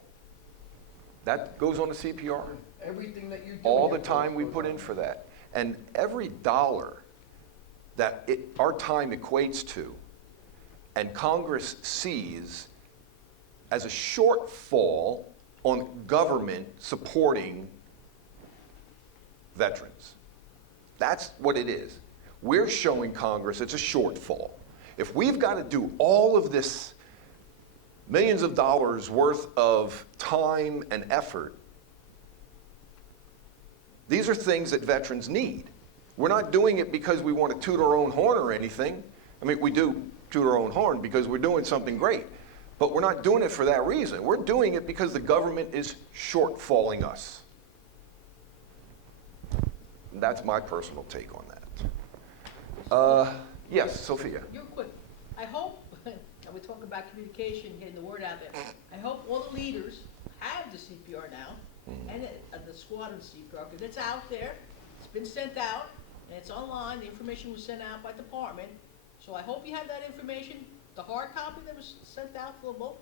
that goes on the CPR. Everything that you do. All the time we put in for that. And every dollar that our time equates to, and Congress sees as a shortfall on government supporting veterans. That's what it is. We're showing Congress it's a shortfall. If we've got to do all of this millions of dollars worth of time and effort, these are things that veterans need. We're not doing it because we want to toot our own horn or anything. I mean, we do toot our own horn because we're doing something great, but we're not doing it for that reason. We're doing it because the government is shortfalling us. And that's my personal take on that. Yes, Sophia. You're quick. I hope, and we're talking about communication, getting the word out there. I hope all the leaders have the CPR now, and the squadron CPR, because it's out there, it's been sent out, and it's online. The information was sent out by department. So I hope you have that information, the hard copy that was sent out for the book,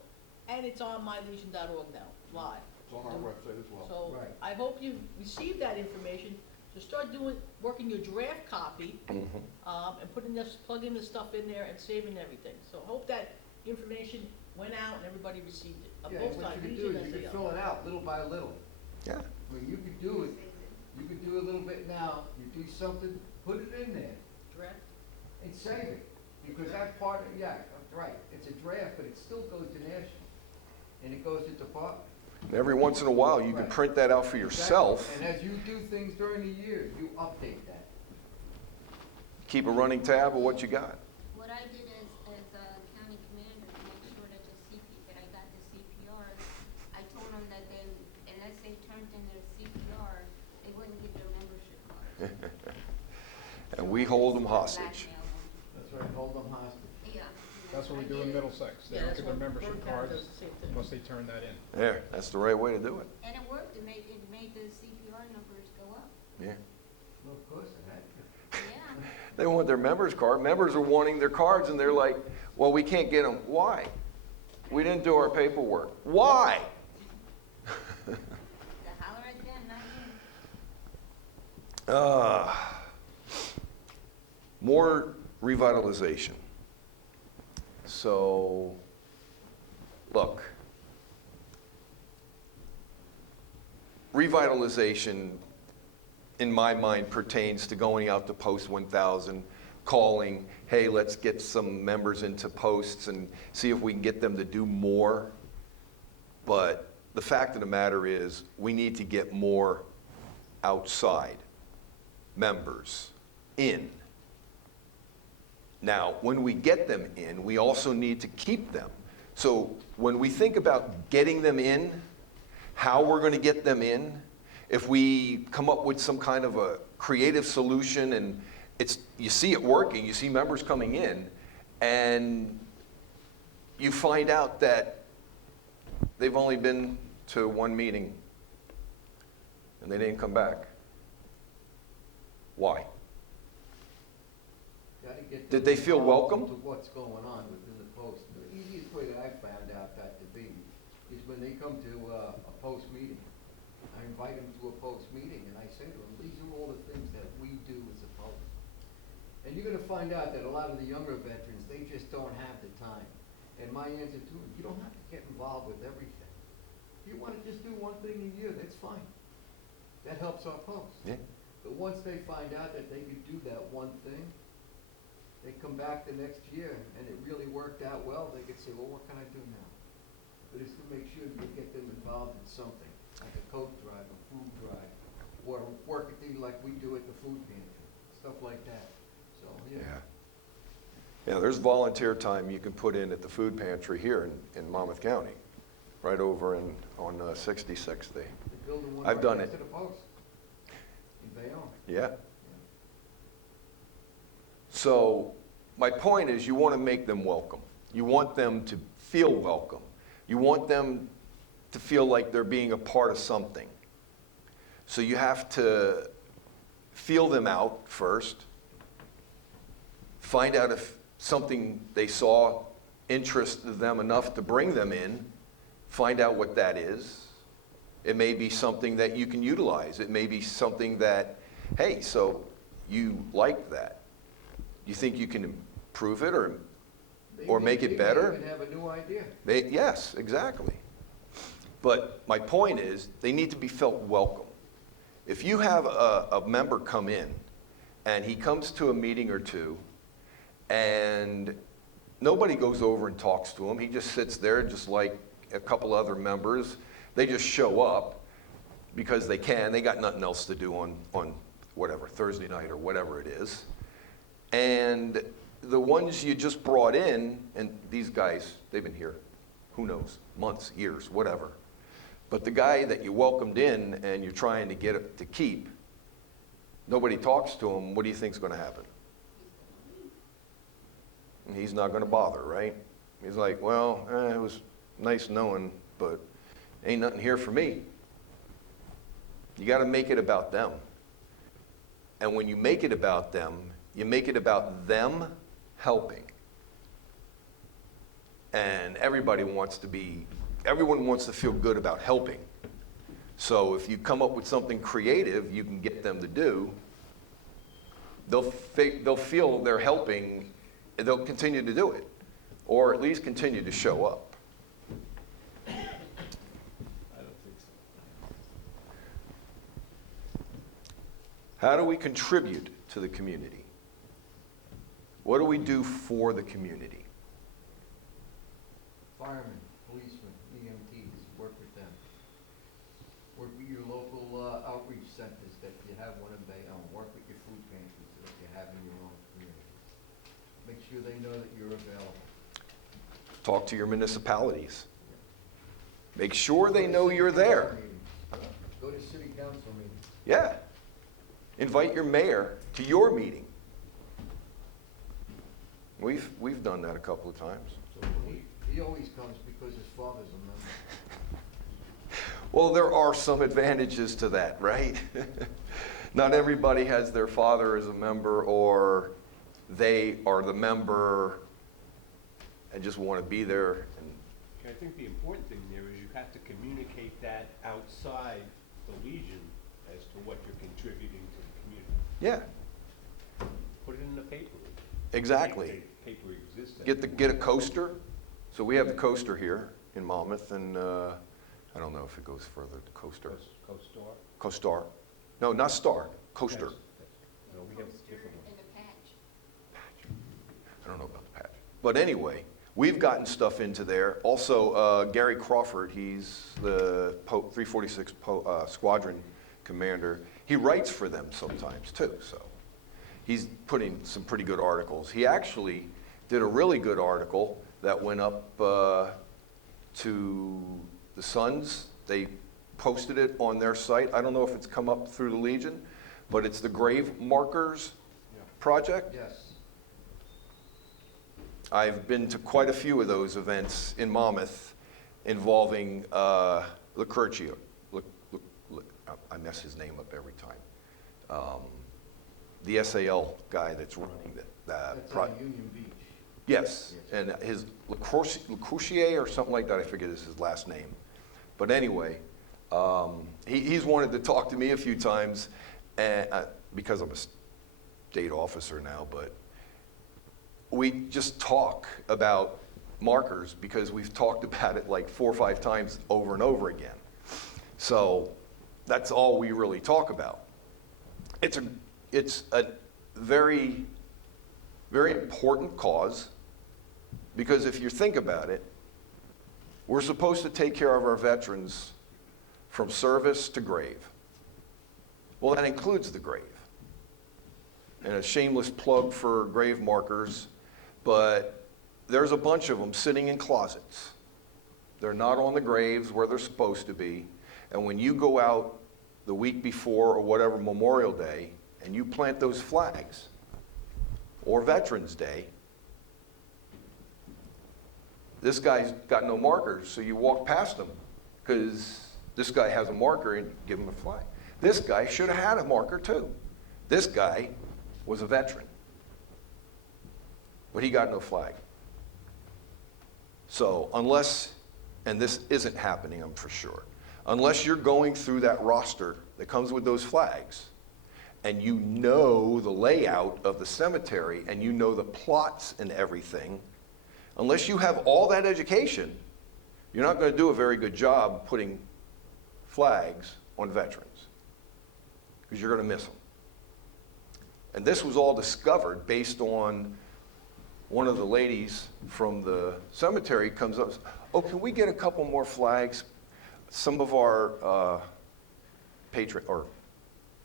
and it's on mylegion.org now, live. It's on our website as well. So Right. I hope you receive that information. So start working your draft copy, and plugging this stuff in there and saving everything. So I hope that information went out and everybody received it. Yeah, Both what sides, you can Legion do and is you can SAL. fill it out little by little. Yeah. I mean, you could do it, you could do a little bit now, you do something, put it in there Draft. and save it. Because that part, yeah, right, it's a draft, but it still goes to national. And it goes to department. Every once in a while, you can Right. print that out for yourself. Exactly. And as you do things during the year, you update that. Keep a running tab of what you got. What I did as a county commander to make sure that I got the CPRs, I told them that then, and unless they turned in their CPR, they wouldn't give their membership cards. And we hold them Blackmail hostage. them. That's right, hold them hostage. Yeah. That's what we I do in get it. Middlesex. They Yeah, don't that's get their what membership Bergen County cards does the same thing. unless they turn that in. There, that's the right way to do it. And it worked, it made the CPR numbers go up. Yeah. Well, of course it had to. Yeah. They want their members card. Members are wanting their cards and they're like, well, we can't get them. Why? We didn't do our paperwork. Why? The holler at them, not me. More revitalization. So, look, revitalization, in my mind, pertains to going out to Post 1000, calling, hey, let's get some members into posts and see if we can get them to do more. But the fact of the matter is, we need to get more outside members in. Now, when we get them in, we also need to keep them. So when we think about getting them in, how we're going to get them in, if we come up with some kind of a creative solution and you see it working, you see members coming in, and you find out that they've only been to one meeting and they didn't come back. Why? Gotta get Did them they feel involved welcome? into what's going on within the post. The easiest way that I found out that to be is when they come to a post meeting. I invite them to a post meeting and I say to them, these are all the things that we do as a post. And you're gonna find out that a lot of the younger veterans, they just don't have the time. And my answer to them, you don't have to get involved with everything. If you wanna just do one thing a year, that's fine. That helps our post. Yeah. But once they find out that they could do that one thing, they come back the next year and it really worked out well, they could say, well, what can I do now? But it's to make sure that you get them involved in something, like a coat drive, a food drive, or work at the, like we do at the food pantry, stuff like that. So, yeah. Yeah, there's volunteer time you can put in at the food pantry here in Monmouth County, right over on 66th. They're building one I've right done next it. to the post in Bayonne. Yeah. So my point is, you want to make them welcome. You want them to feel welcome. You want them to feel like they're being a part of something. So you have to feel them out first, find out if something they saw interested them enough to bring them in, find out what that is. It may be something that you can utilize. It may be something that, hey, so you like that. You think you can improve it or make it better? They may even have a new idea. Yes, exactly. But my point is, they need to be felt welcome. If you have a member come in and he comes to a meeting or two and nobody goes over and talks to him, he just sits there just like a couple other members. They just show up because they can. They got nothing else to do on whatever, Thursday night or whatever it is. And the ones you just brought in, and these guys, they've been here, who knows, months, years, whatever. But the guy that you welcomed in and you're trying to get it to keep, nobody talks to him, what do you think's going to happen? And he's not going to bother, right? He's like, well, it was nice knowing, but ain't nothing here for me. You got to make it about them. And when you make it about them, you make it about them helping. And everyone wants to feel good about helping. So if you come up with something creative you can get them to do, they'll feel they're helping, and they'll continue to do it, or at least continue to show up. I don't think so. How do we contribute to the community? What do we do for the community? Firemen, policemen, EMTs, work with them. Work with your local outreach centers that you have one in Bayonne. Work with your food pantries that you have in your own community. Make sure they know that you're available. Talk to your municipalities. Make sure they know you're there. Go to city council meeting. Yeah. Invite your mayor to your meeting. We've done that a couple of times. He always comes because his father's a member. Well, there are some advantages to that, right? Not everybody has their father as a member, or they are the member and just want to be there. I think the important thing there is you have to communicate that outside the Legion as to what you're contributing to the community. Yeah, Put it in the paper. exactly. Paper exists. Get a coaster. So we have the coaster here in Monmouth, and I don't know if it goes further, the coaster. Co-star. Co-star. No, not star, coaster. No, we have different ones. And the patch. I don't know about the patch. But anyway, we've gotten stuff into there. Also, Gary Crawford, he's the 346 Squadron Commander. He writes for them sometimes too, so he's putting some pretty good articles. He actually did a really good article that went up to the Suns. They posted it on their site. I don't know if it's come up through the Legion, but it's the Grave Markers Project. Yes. I've been to quite a few of those events in Monmouth involving Lucurcio. I mess his name up every time. The SAL guy that's running that That's project. on Union Beach. Yes, and his Lecourcier or something like that, I forget his last name. But anyway, he's wanted to talk to me a few times, and, because I'm a state officer now, but we just talk about markers because we've talked about it like 4 or 5 times over and over again. So that's all we really talk about. It's a very, very important cause, because if you think about it, we're supposed to take care of our veterans from service to grave. Well, that includes the grave. And a shameless plug for grave markers, but there's a bunch of them sitting in closets. They're not on the graves where they're supposed to be. And when you go out the week before or whatever, Memorial Day, and you plant those flags, or Veterans Day, this guy's got no markers, so you walk past him because this guy has a marker and give him a flag. This guy should have had a marker too. This guy was a veteran, but he got no flag. So unless, and this isn't happening, I'm for sure, unless you're going through that roster that comes with those flags, and you know the layout of the cemetery, and you know the plots and everything, unless you have all that education, you're not going to do a very good job putting flags on veterans, because you're going to miss them. And this was all discovered based on one of the ladies from the cemetery comes up, oh, can we get a couple more flags? Some of our or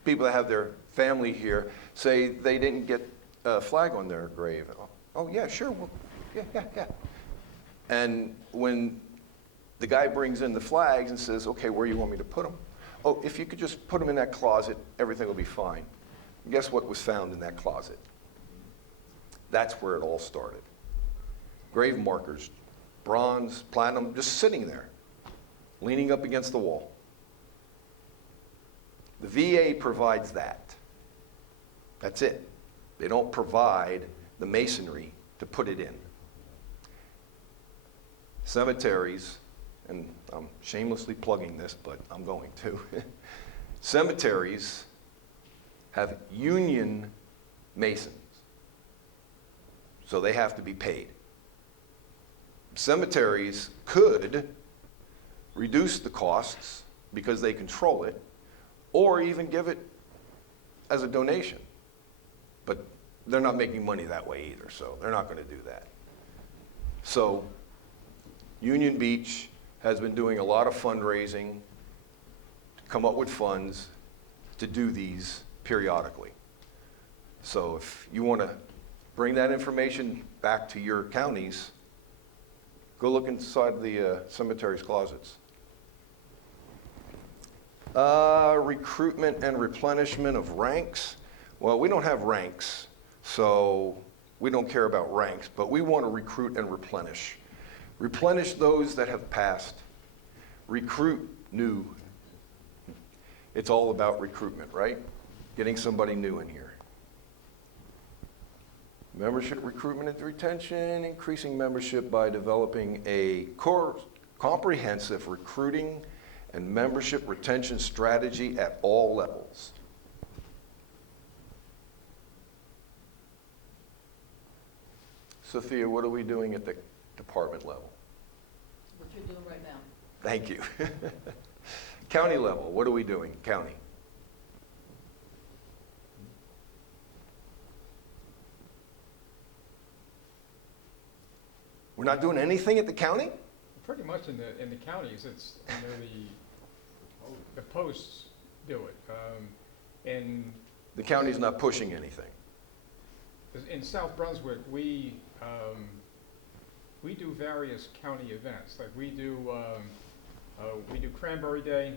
people that have their family here say they didn't get a flag on their grave. Oh, yeah, sure. Well, yeah. And when the guy brings in the flags and says, okay, where do you want me to put them? Oh, if you could just put them in that closet, everything will be fine. And guess what was found in that closet? That's where it all started. Grave markers, bronze, platinum, just sitting there, leaning up against the wall. The VA provides that. That's it. They don't provide the masonry to put it in. Cemeteries, and I'm shamelessly plugging this, but I'm going to. Cemeteries have union masons, so they have to be paid. Cemeteries could reduce the costs because they control it, or even give it as a donation. But they're not making money that way either, so they're not going to do that. So Union Beach has been doing a lot of fundraising to come up with funds to do these periodically. So if you want to bring that information back to your counties, go look inside the cemetery's closets. Recruitment and replenishment of ranks. Well, we don't have ranks, so we don't care about ranks, but we want to recruit and replenish. Replenish those that have passed. Recruit new. It's all about recruitment, right? Getting somebody new in here. Membership recruitment and retention, increasing membership by developing a comprehensive recruiting and membership retention strategy at all levels. Sophia, what are we doing at the department level? What you're doing right now. Thank you. County level, what are we doing, county? We're not doing anything at the county? Pretty much in the counties, it's, the posts do it. In The county's not pushing anything. South Brunswick, we do various county events. Like we do Cranberry Day,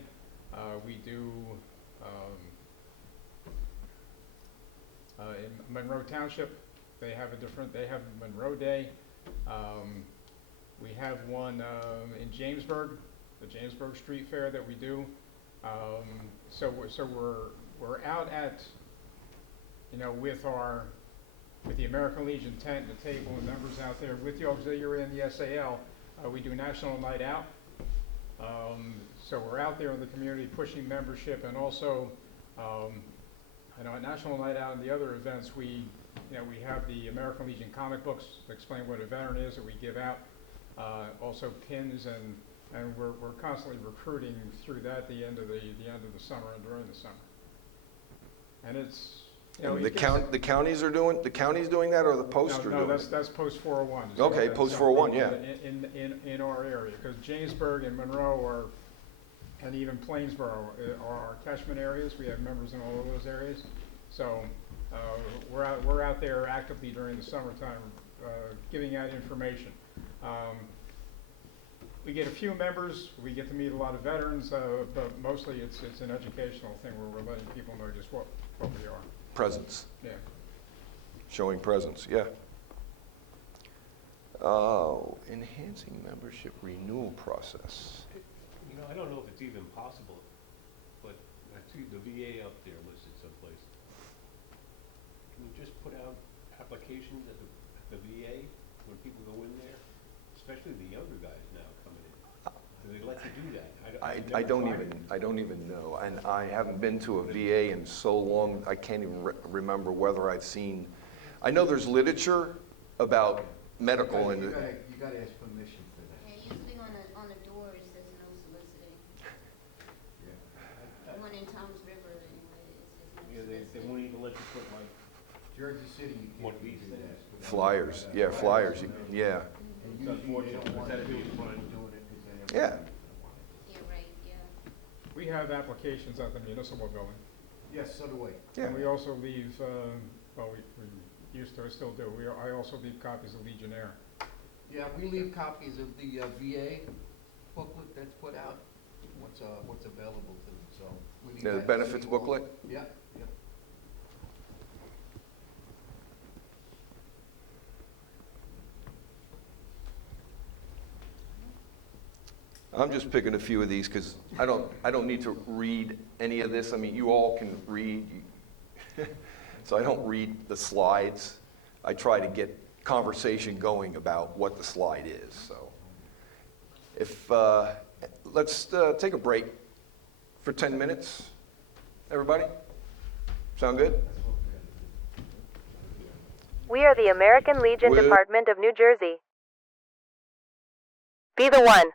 we do in Monroe Township, they have Monroe Day. We have one in Jamesburg, the Jamesburg Street Fair that we do. So we're out at, with the American Legion tent, the table, and members out there with the auxiliary and the SAL. We do National Night Out. So we're out there in the community pushing membership, and also, at National Night Out and the other events, we have the American Legion comic books to explain what a veteran is that we give out. Also pins, and we're constantly recruiting through that at the end of the summer and during the summer. And it's The county's doing that, or the posts are doing No, it? that's Post 401. Okay, Post 401, yeah. In our area, because Jamesburg and Monroe and even Plainsboro are our catchment areas. We have members in all of those areas. So we're out there actively during the summertime giving out information. We get a few members, we get to meet a lot of veterans, but mostly it's an educational thing where we're letting people know just what we are. Presence, Yeah. showing presence, yeah. Oh, enhancing membership renewal process. I don't know if it's even possible, but I see the VA up there listed someplace. Can you just put out applications at the VA when people go in there? Especially the younger guys now coming in. Do they let you do that? I don't even know, and I haven't been to a VA in so long, I can't even remember whether I've seen, I know there's literature about medical and. You gotta ask permission for that. Yeah, usually on the doors, there's no soliciting. Yeah. The one in Toms River, anyway, there's no Yeah, they soliciting. won't even let you put like Jersey City, you one can't of these do things. that. Flyers, yeah, flyers, yeah. And It's usually unfortunate, they don't but want that'd be to do fun. it because they don't. Yeah. Yeah, right, yeah. We have applications at the municipal building. Yes, so do we. Yeah. And we also leave, we used to, I still do, I also leave copies of Legionnaire. Yeah, we leave copies of the VA booklet that's put out, what's available to them, so. we leave The that benefits to you all. booklet? Yeah, yeah. I'm just picking a few of these because I don't need to read any of this. I mean, you all can read, so I don't read the slides. I try to get conversation going about what the slide is. So, if let's take a break for 10 minutes. Everybody, sound good? We are the American Legion With- Department of New Jersey. Be the one.